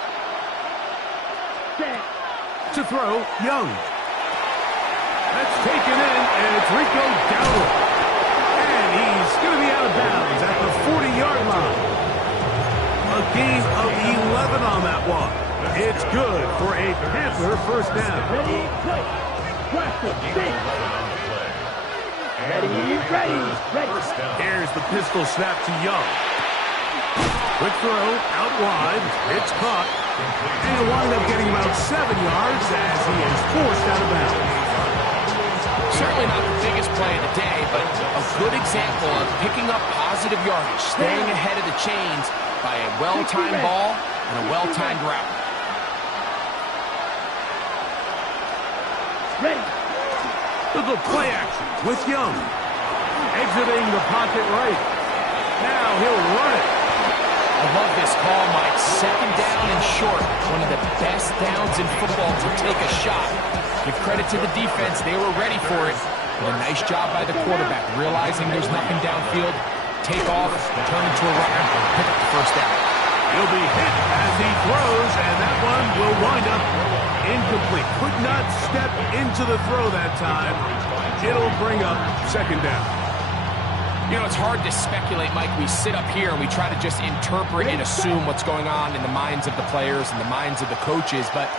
Set. To throw, Young. That's taken in, and it's Rico Dowdle. And he's going to be out of bounds at the 40-yard line. A gain of 11 on that one. It's good for a Panther first down. Ready, play. Blaster, six. Ready. Here's the pistol snap to Young. Quick throw, out wide. It's caught. And he'll wind up getting about 7 yards as he is forced out of bounds. Certainly not the biggest play of the day, but a good example of picking up positive yardage, staying ahead of the chains by a well-timed ball and a well-timed route. Ready. Little play action with Young. Exiting the pocket right. Now he'll run it. I love this call, Mike. Second down and short. One of the best downs in football to take a shot. Give credit to the defense. They were ready for it. But a nice job by the quarterback, realizing there's nothing downfield. Take off, turn into a runner, pick up the first down. He'll be hit as he throws, and that one will wind up incomplete. Could not step into the throw that time. It'll bring up second down. You know, it's hard to speculate, Mike. We sit up here and we try to just interpret and assume what's going on in the minds of the players and the minds of the coaches, but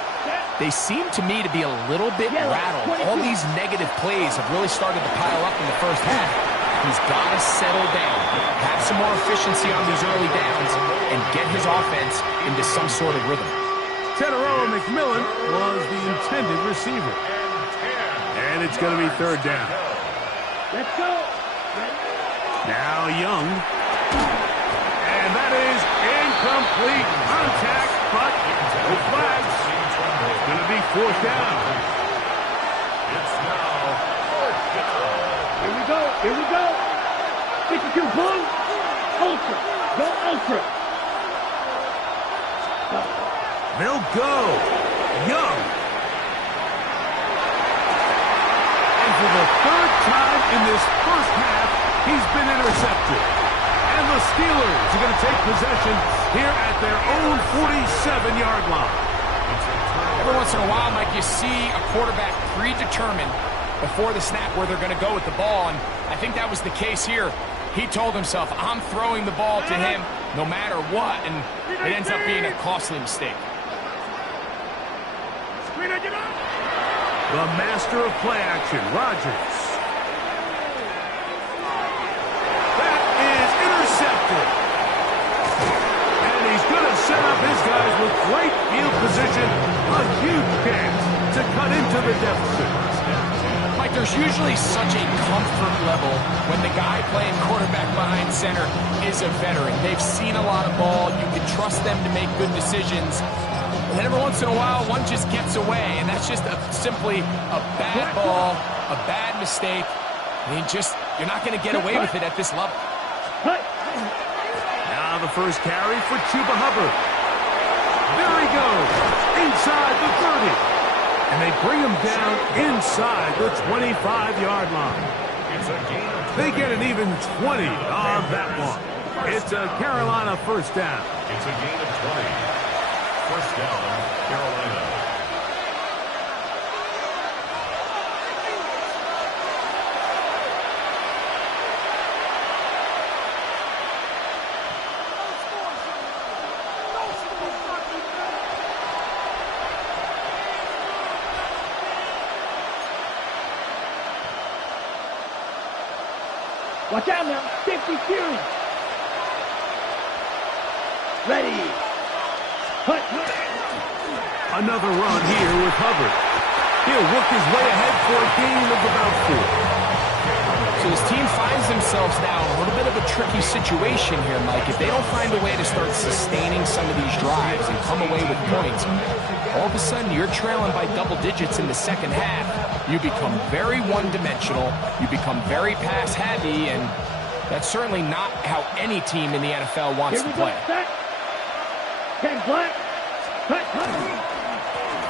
they seem to me to be a little bit rattled. All these negative plays have really started to pile up in the first half. He's got to settle down, have some more efficiency on these early downs, and get his offense into some sort of rhythm. Teteroa McMillan was the intended receiver. And it's going to be third down. Let's go. Now Young. And that is incomplete contact, but no flags. It's going to be fourth down. It's now fourth down. Here we go. 52 blue. Ultra. Go ultra. They'll go. Young. And for the third time in this first half, he's been intercepted. And the Steelers are going to take possession here at their own 47-yard line. Every once in a while, Mike, you see a quarterback predetermined before the snap where they're going to go with the ball, and I think that was the case here. He told himself, I'm throwing the ball to him no matter what, and it ends up being a costly mistake. The master of play action, Rodgers. That is intercepted. And he's going to set up his guys with great field position. A huge chance to cut into the deficit. Mike, there's usually such a comfort level when the guy playing quarterback behind center is a veteran. They've seen a lot of ball. You can trust them to make good decisions. And then every once in a while, one just gets away, and that's just simply a bad ball, a bad mistake. I mean, you're not going to get away with it at this level. Now the first carry for Chuba Hubbard. There he goes, inside the 30. And they bring him down inside the 25-yard line. They get an even 20 on that one. It's a Carolina first down. It's a gain of 20. First down, Carolina. Watch out now. Safety steering. Ready. Hut. Another run here with Hubbard. He'll work his way ahead for a gain of about 4. So his team finds themselves now in a little bit of a tricky situation here, Mike. If they don't find a way to start sustaining some of these drives and come away with points, all of a sudden you're trailing by double digits in the second half. You become very one-dimensional. You become very pass-heavy, and that's certainly not how any team in the NFL wants to play. Ten black. Hut.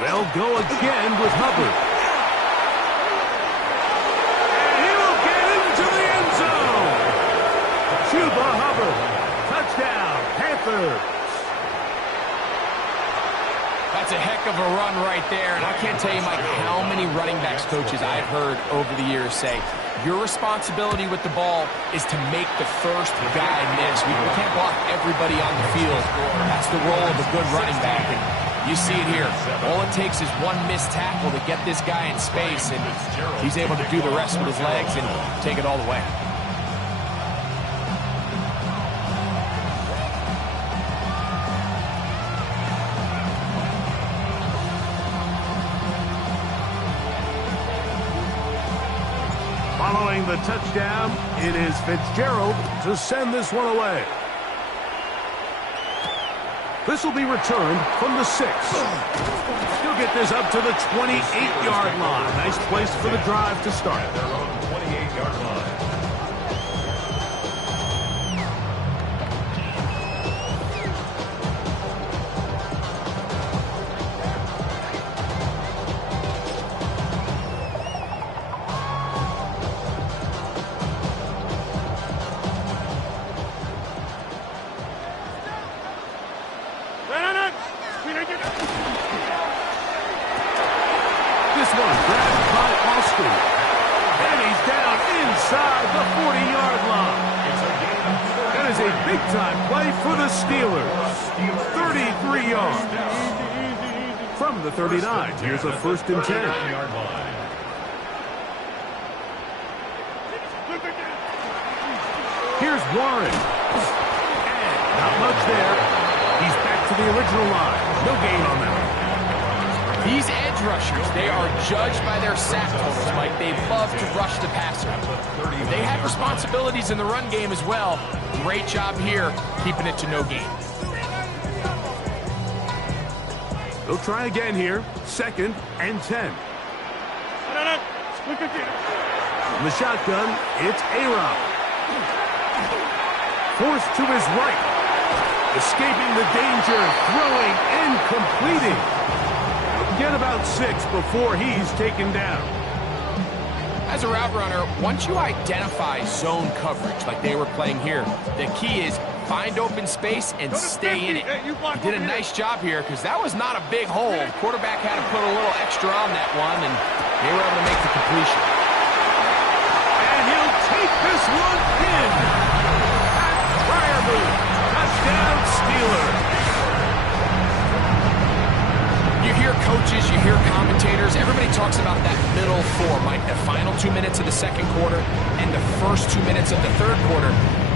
They'll go again with Hubbard. Chuba Hubbard, touchdown, Panthers. That's a heck of a run right there, and I can't tell you, Mike, how many running backs coaches I've heard over the years say, your responsibility with the ball is to make the first guy miss. We can't block everybody on the field. That's the role of a good running back, and you see it here. All it takes is one missed tackle to get this guy in space, and he's able to do the rest with his legs and take it all the way. Following the touchdown, it is Fitzgerald to send this one away. This will be returned from the 6. He'll get this up to the 28-yard line. Nice place for the drive to start. Their own 28-yard line. This one grabbed by Austin. And he's down inside the 40-yard line. That is a big-time play for the Steelers. 33 yards. From the 39, here's a 1st and 10. Here's Warren. And not much there. He's back to the original line. No gain on that. These edge rushers, they are judged by their sack totals, Mike. They love to rush the passer. They have responsibilities in the run game as well. Great job here, keeping it to no gain. They'll try again here. 2nd and 10. In the shotgun, it's A-Rob. Forced to his right. Escaping the danger, throwing and completing. Get about 6 before he's taken down. As a route runner, once you identify zone coverage like they were playing here, the key is find open space and stay in it. He did a nice job here because that was not a big hole. Quarterback had to put a little extra on that one, and they were able to make the completion. And he'll take this one in. Pat Freiermuth, touchdown Steelers. You hear coaches, you hear commentators, everybody talks about that middle 4, Mike, the final 2 minutes of the second quarter and the first 2 minutes of the third quarter.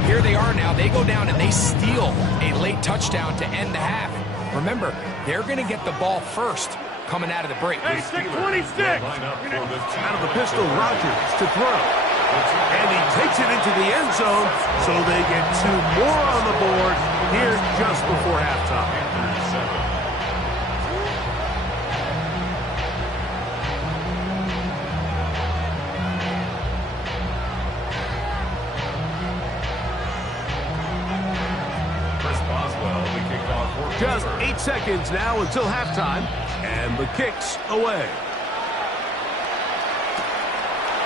Here they are now. They go down and they steal a late touchdown to end the half. Remember, they're going to get the ball first coming out of the break. Hey, 26! Out of the pistol, Rodgers to throw. And he takes it into the end zone, so they get 2 more on the board here just before halftime. Just 8 seconds now until halftime, and the kick's away.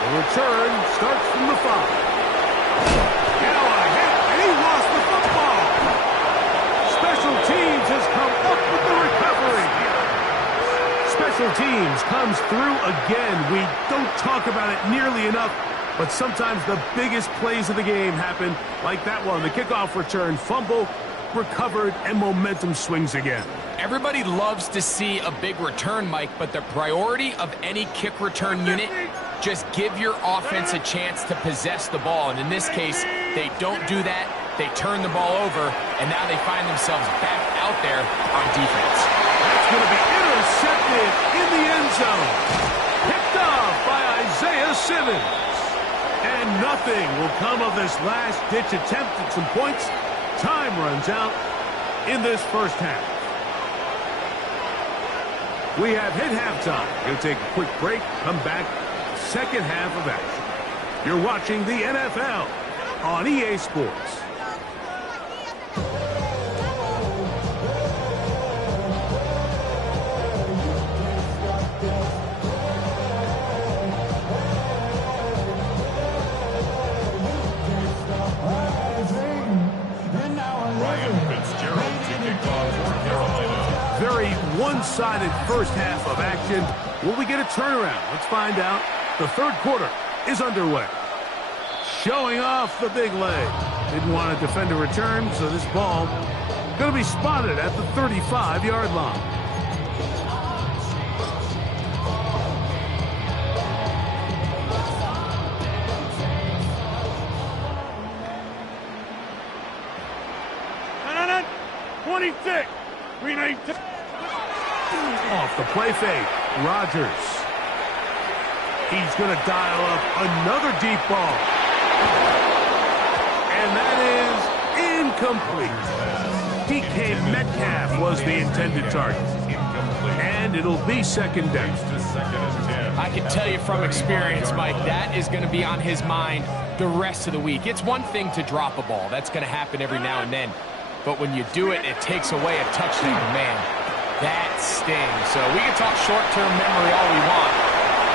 The return starts from the 5. Now a hit, and he lost the football. Special teams has come up with the recovery. Special teams comes through again. We don't talk about it nearly enough, but sometimes the biggest plays of the game happen like that one. The kickoff return, fumble, recovered, and momentum swings again. Everybody loves to see a big return, Mike, but the priority of any kick return unit just give your offense a chance to possess the ball. And in this case, they don't do that. They turn the ball over, and now they find themselves back out there on defense. That's going to be intercepted in the end zone. Picked off by Isaiah Simmons. And nothing will come of this last-ditch attempt at some points. Time runs out in this first half. We have hit halftime. We'll take a quick break, come back, second half of action. You're watching the NFL on EA Sports. Very one-sided first half of action. Will we get a turnaround? Let's find out. The third quarter is underway. Showing off the big leg. Didn't want to defend a return, so this ball going to be spotted at the 35-yard line. No. 26. 319. Off the play fake, Rodgers. He's going to dial up another deep ball. And that is incomplete. DK Metcalf was the intended target. And it'll be second down. I can tell you from experience, Mike, that is going to be on his mind the rest of the week. It's one thing to drop a ball. That's going to happen every now and then. But when you do it, it takes away a touchdown. Man, that stings. So we can talk short-term memory all we want.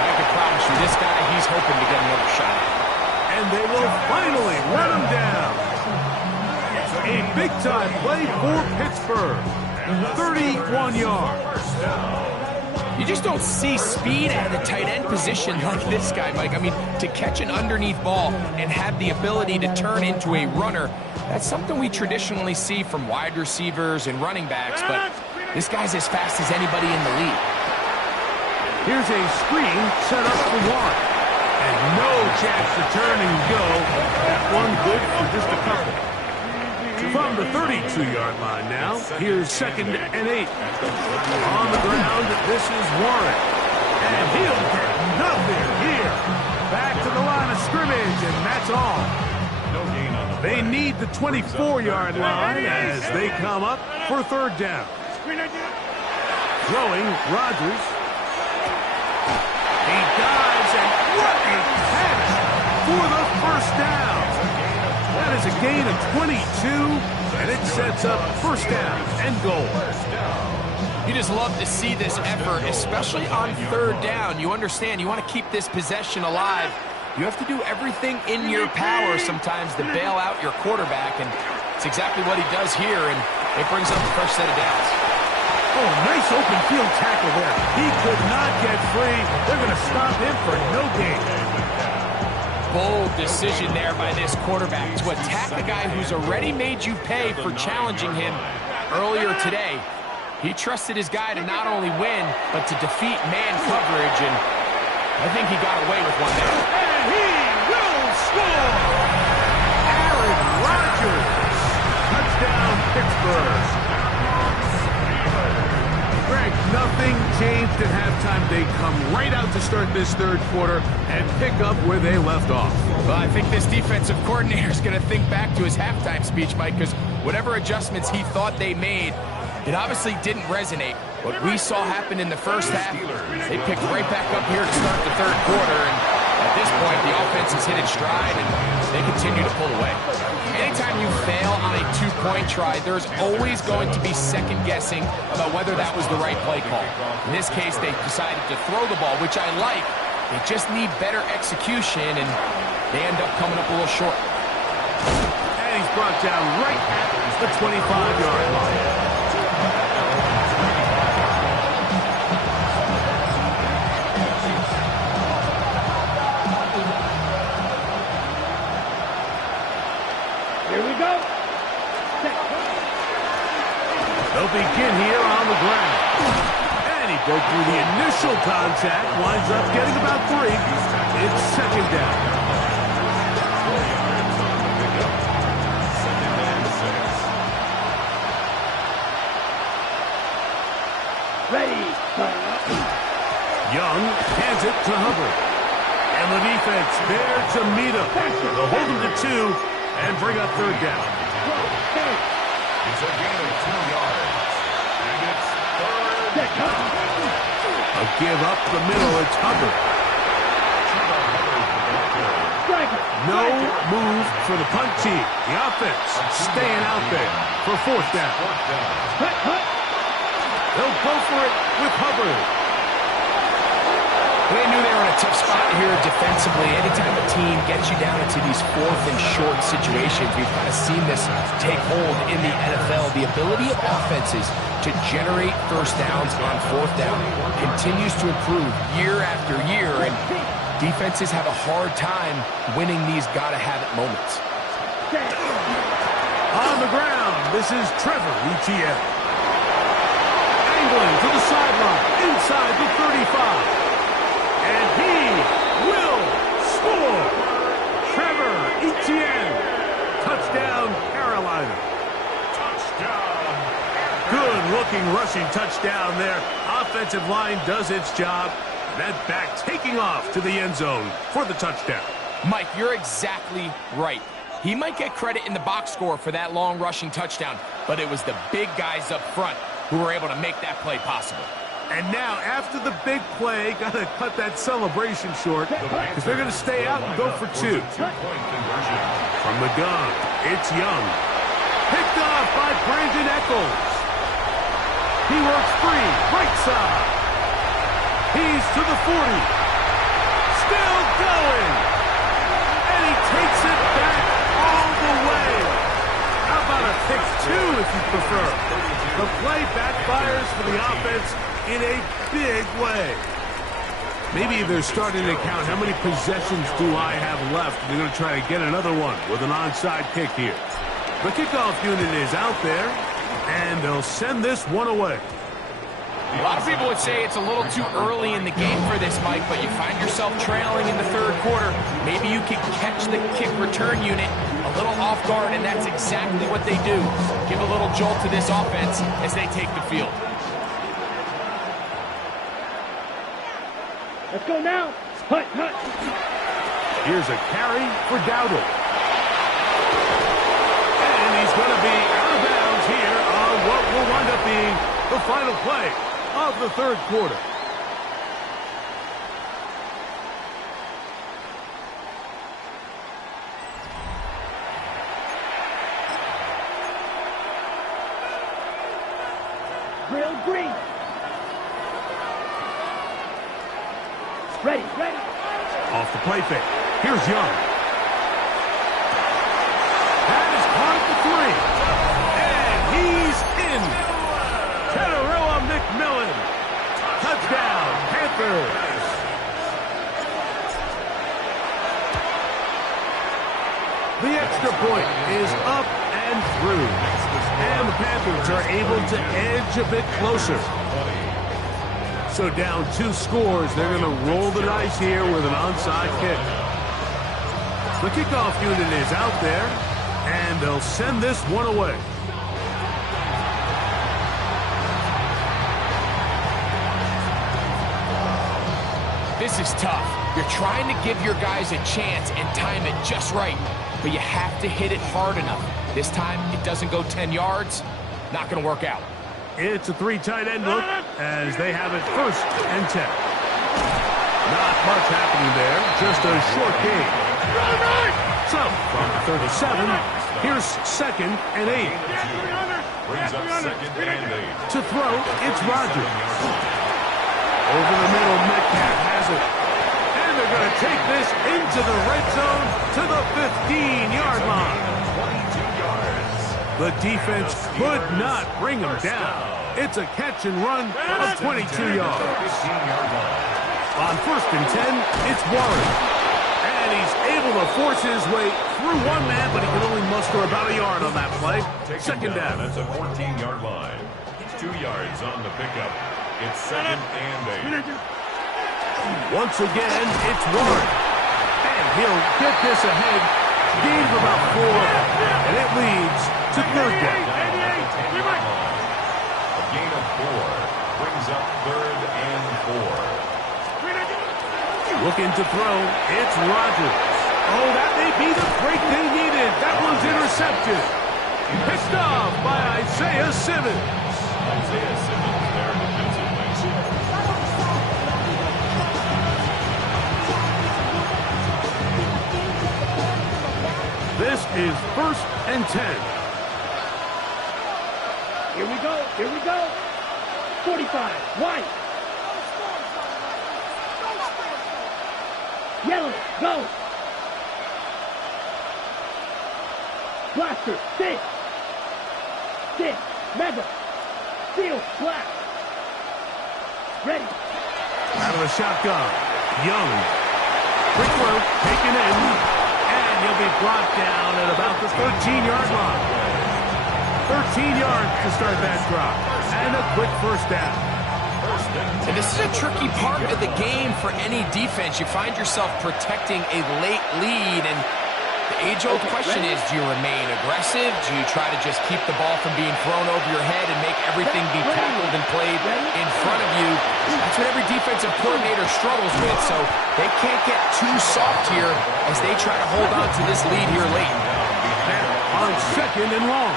I can promise you, this guy, he's hoping to get another shot. And they will finally run him down. A big-time play for Pittsburgh. 31 yards. You just don't see speed at a tight end position like this guy, Mike. I mean, to catch an underneath ball and have the ability to turn into a runner, that's something we traditionally see from wide receivers and running backs, but this guy's as fast as anybody in the league. Here's a screen set up for one. And no chance to turn and go. That one good for just a couple. From the 32-yard line now, here's 2nd and 8. On the ground, this is Warren. And he'll get nothing here. Back to the line of scrimmage, and that's all. They need the 24-yard line as they come up for third down. Throwing, Rodgers. He dives, and what a catch for the first down. That is a gain of 22, and it sets up first down and goal. You just love to see this effort, especially on third down. You understand, you want to keep this possession alive. You have to do everything in your power sometimes to bail out your quarterback, and it's exactly what he does here, and it brings up a fresh set of downs. Oh, nice open field tackle there. He could not get free. They're going to stop him for no gain. Bold decision there by this quarterback to attack a guy who's already made you pay for challenging him earlier today. He trusted his guy to not only win, but to defeat man coverage, and I think he got away with one there. And he will score! Aaron Rodgers! Touchdown, Pittsburgh! Greg, nothing changed at halftime. They come right out to start this third quarter and pick up where they left off. Well, I think this defensive coordinator is going to think back to his halftime speech, Mike, because whatever adjustments he thought they made, it obviously didn't resonate. What we saw happen in the first half, they picked right back up here to start the third quarter, and at this point, the offense has hit its stride, and they continue to pull away. Anytime you fail on a two-point try, there's always going to be second-guessing about whether that was the right play call. In this case, they decided to throw the ball, which I like. They just need better execution, and they end up coming up a little short. And he's brought down right at the 25-yard line. They'll begin here on the ground. And And he broke through the initial contact, winds up getting about 3. It's second down. Ready. Young hands it to Hubbard. And the defense there to meet him. They'll hold him to 2 and bring up third down. It's a gain of 2 yards. And it's third down. A give up the middle. It's Hubbard. No move for the punt team. The offense staying out there for fourth down. They'll go for it with Hubbard. They knew they were in a tough spot here defensively. Anytime a team gets you down into these fourth and short situations, we've kind of seen this take hold in the NFL. The ability of offenses to generate first downs on fourth down continues to improve year after year, and defenses have a hard time winning these gotta-have-it moments. On the ground, this is Trevor Etienne. Angling to the sideline, inside the 35. And he will score. Trevor Etienne. Touchdown, Carolina. Touchdown. Good-looking rushing touchdown there. Offensive line does its job. That back taking off to the end zone for the touchdown. Mike, you're exactly right. He might get credit in the box score for that long rushing touchdown, but it was the big guys up front who were able to make that play possible. And now, after the big play, got to cut that celebration short because they're going to stay out and go for 2. From the gun, it's Young. Picked off by Brandon Echols. He works free, right side. He's to the 40. Still going. And he takes it back all the way. How about a pick 2 if you prefer? The play backfires for the offense in a big way. Maybe they're starting to count how many possessions do I have left. They're going to try to get another one with an onside kick here. The kickoff unit is out there, and they'll send this one away. A lot of people would say it's a little too early in the game for this, Mike, but you find yourself trailing in the third quarter. Maybe you can catch the kick return unit a little off guard, and that's exactly what they do. Give a little jolt to this offense as they take the field. Let's go now. Hut, hut. Here's a carry for Dowdle. And he's going to be out of bounds here on what will wind up being the final play of the third quarter. Grill green. Ready, ready. Off the play fake. Here's Young. That is caught at the 3. And he's in. Teteroa McMillan. Touchdown, Panthers. The extra point is up and through. And the Panthers are able to edge a bit closer. So down 2 scores, they're going to roll the dice here with an onside kick. The kickoff unit is out there, and they'll send this one away. This is tough. You're trying to give your guys a chance and time it just right, but you have to hit it hard enough. This time, it doesn't go 10 yards. Not going to work out. It's a 3 tight end look as they have it 1st and 10. Not much happening there, just a short gain. So, from 37, here's 2nd and 8. Brings up 2nd and 8. To throw, it's Rodgers. Over the middle, Metcalf has it. And they're going to take this into the red zone to the 15-yard line. 22 yards. The defense could not bring him down. It's a catch and run of 22 yards. 15-yard line. On 1st and 10, it's Warren. And he's able to force his way through one man, but he can only muster about a yard on that play. Taken 2nd down. That's a 14-yard line. 2 yards on the pickup. It's 2nd and 8. Once again, it's Warren. And he'll get this ahead. Gain of about 4, and it leads to 3rd down. A gain of 4 brings up 3rd and 4. Looking to throw, it's Rodgers. Oh, that may be the break they needed. That one's intercepted. Picked off by Isaiah Simmons. Isaiah Simmons there defensively. This is 1st and 10. Here we go. Here we go. 45. White. Yellow. Go. Blaster. 6. 6. Mega. Steel. Black. Ready. Out of the shotgun. Young. Quick throw. Taken in. And he'll be brought down at about the 13-yard line. 13 yards to start that drive. And a quick 1st down. And this is a tricky part of the game for any defense. You find yourself protecting a late lead, and the age-old question is, do you remain aggressive? Do you try to just keep the ball from being thrown over your head and make everything be tackled and played in front of you? That's what every defensive coordinator struggles with, so they can't get too soft here as they try to hold on to this lead here late. Now on 2nd and long.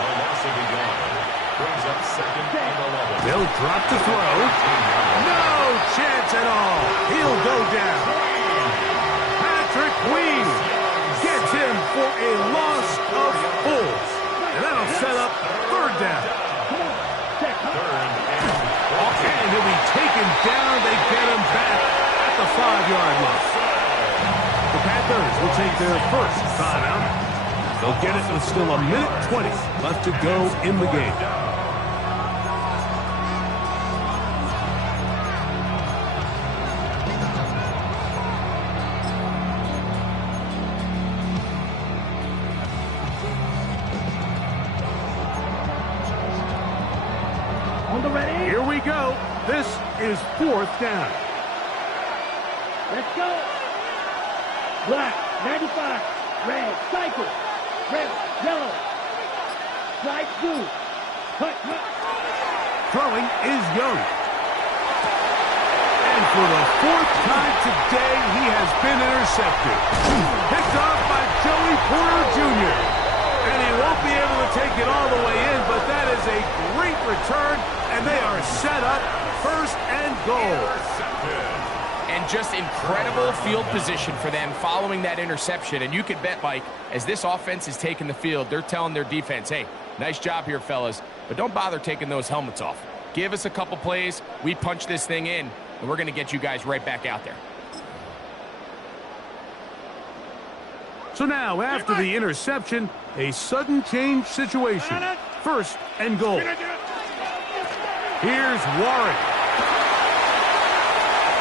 Brings up 2nd and 11. They'll drop to throw. No chance at all. He'll go down. Patrick Queen gets him for a loss of 4. And that'll set up 3rd down. And he'll be taken down. They get him back at the 5-yard line. The Panthers will take their 1st timeout. They'll get it with still 1:20 left to go in the game. On the ready. Here we go. This is 4th down. Let's go. Black. 95. Red. Cycle. Red. Yellow. Slide blue. Cut. Throwing is Young. And for the 4th time today, he has been intercepted. Picked off by Joey Porter Jr. And he won't be able to take it all the way in, but that is a great return, and they are set up 1st and goal. And just incredible field position for them following that interception. And you can bet, Mike, as this offense is taking the field, they're telling their defense, hey, nice job here, fellas, but don't bother taking those helmets off. Give us a couple plays, we punch this thing in, and we're going to get you guys right back out there. So now, after the interception, a sudden change situation. 1st and goal. Here's Warren.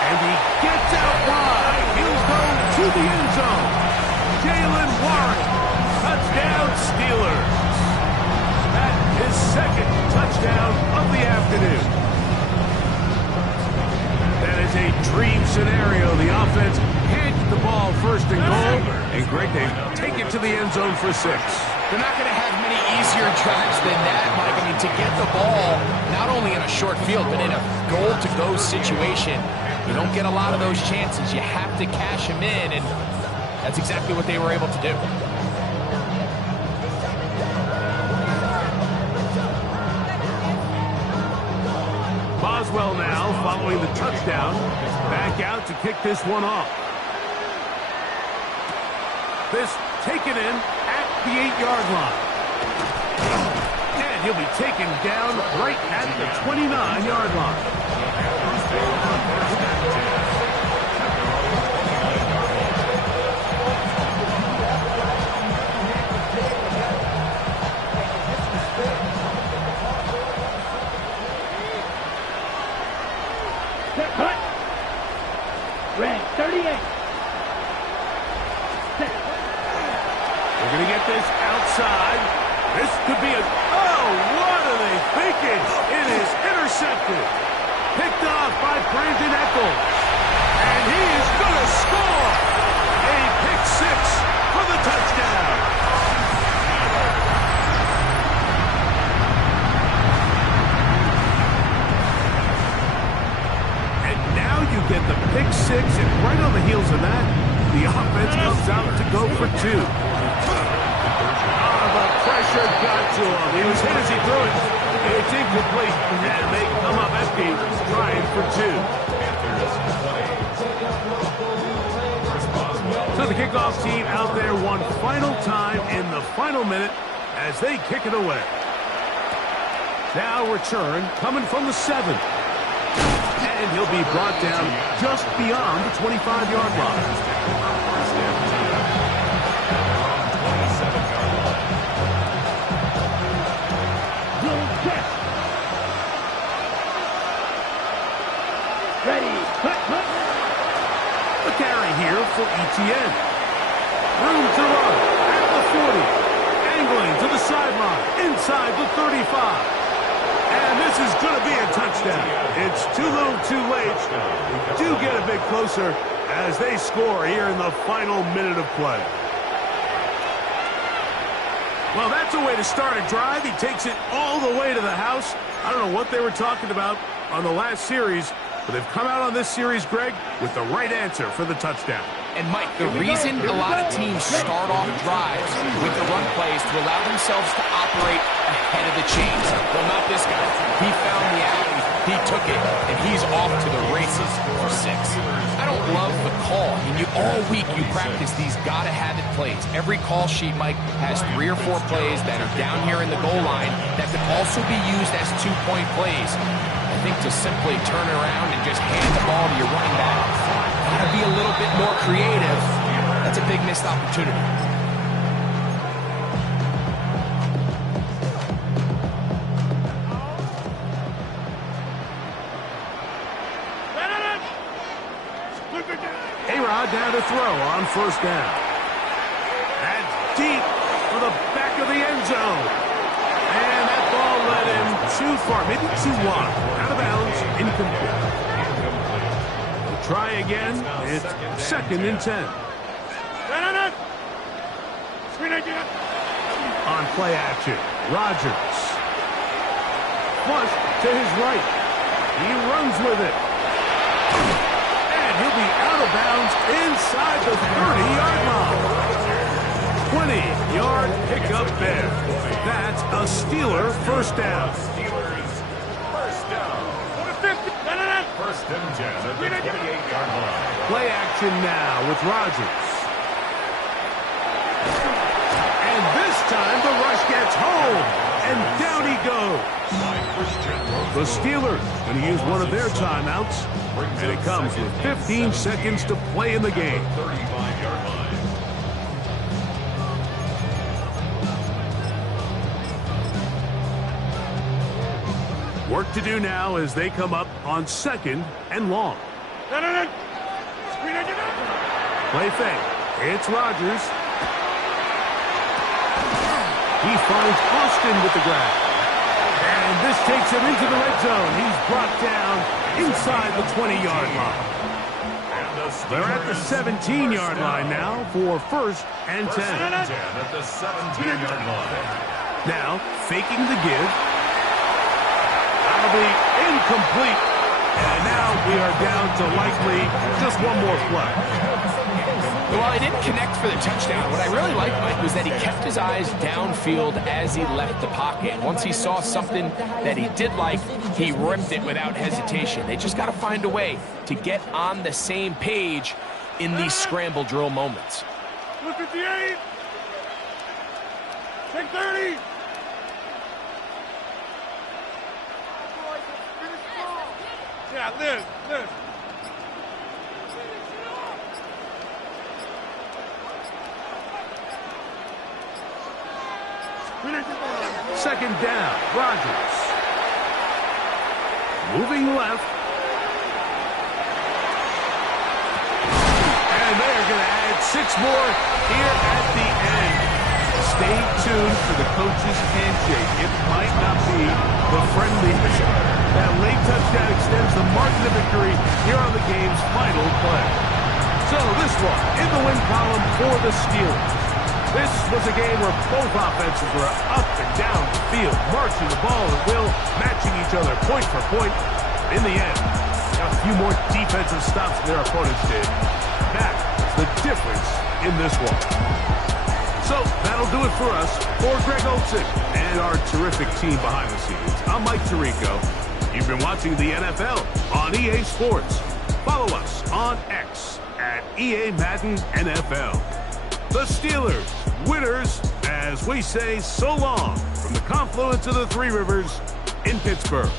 And he gets out wide. He'll go to the end zone. Jaylen Warren. Touchdown Steelers. That is 2nd touchdown of the afternoon. That is a dream scenario. The offense hands the ball 1st and goal. And Greg, they take it to the end zone for 6. They're not going to have many easier drives than that, Mike. I mean, to get the ball not only in a short field, but in a goal-to-go situation, you don't get a lot of those chances. You have to cash them in, and that's exactly what they were able to do. Boswell now, following the touchdown, back out to kick this one off. This taken in at the 8-yard line. And he'll be taken down right at the 29-yard line. Cut. Red. 38. They're going to get this outside. This could be a... Oh, what are they thinking? It is intercepted. Picked off by Brandon Echols. And he is going to score. A pick six for the touchdown. And now you get the pick six, and right on the heels of that, the offense comes out to go for two. The pressure got to him. He was hit as he threw it. It's incomplete, and they come up empty, trying for two. So the kickoff team out there one final time in the final minute as they kick it away. Now return coming from the 7. And he'll be brought down just beyond the 25-yard line. Ready, cut. The carry here for ETN. Room to run at the 40. Angling to the sideline, inside the 35. And this is going to be a touchdown. It's too little too late. They do get a bit closer as they score here in the final minute of play. Well, that's a way to start a drive. He takes it all the way to the house. I don't know what they were talking about on the last series, but they've come out on this series, Greg, with the right answer for the touchdown. And, Mike, the reason a lot of teams start off drives with the run plays to allow themselves to operate ahead of the chains. Well, not this guy. He found the alley, he took it, and he's off to the races for 6. I don't love the call. And all week you practice these gotta-have-it plays. Every call sheet, Mike, has 3 or 4 plays that are down here in the goal line that could also be used as 2-point plays. I think to simply turn around and just hand the ball to your running back, gotta be a little bit more creative. That's a big missed opportunity. A-Rod down to throw on first down. And deep for the back of the end zone. And that ball led him too far, maybe too wide. Out of bounds, incomplete. We'll try again. It's 2nd and 10. On play action, Rodgers. Flush to his right. He runs with it. And he'll be out of bounds inside the 30-yard line. 20-yard pickup there. That's a Steeler first down. First and 10 at the 28-yard line. Play action now with Rodgers. And this time the rush gets home. And down he goes. The Steelers going to use one of their timeouts. And it comes with 15 seconds to play in the game. 35-yard line. Work to do now as they come up on 2nd and long. Play fake. It's Rodgers. He finds Austin with the grab. And this takes him into the red zone. He's brought down inside the 20-yard line. They're at the 17-yard line now for 1st and 10. First and 10 at the 17-yard line. Now, faking the give. That'll be incomplete. And now we are down to likely just one more play. Well, he didn't connect for the touchdown. What I really liked, Mike, was that he kept his eyes downfield as he left the pocket. Once he saw something that he did like, he ripped it without hesitation. They just got to find a way to get on the same page in these scramble drill moments. 58. 630. Yeah, Liz. Second down, Rodgers. Moving left. And they're going to add 6 more here at the end. stay tuned for the coach's handshake. It might not be the friendliest. That late touchdown extends the margin of victory here on the game's final play. So this one in the win column for the Steelers. This was a game where both offenses were up and down the field, marching the ball at will, matching each other point for point. In the end, got a few more defensive stops than their opponents did. That is the difference in this one. So that'll do it for us. For Greg Olsen and our terrific team behind the scenes, I'm Mike Tirico. You've been watching the NFL on EA Sports. Follow us on X at EA Madden NFL. The Steelers, winners, as we say so long from the confluence of the Three Rivers in Pittsburgh.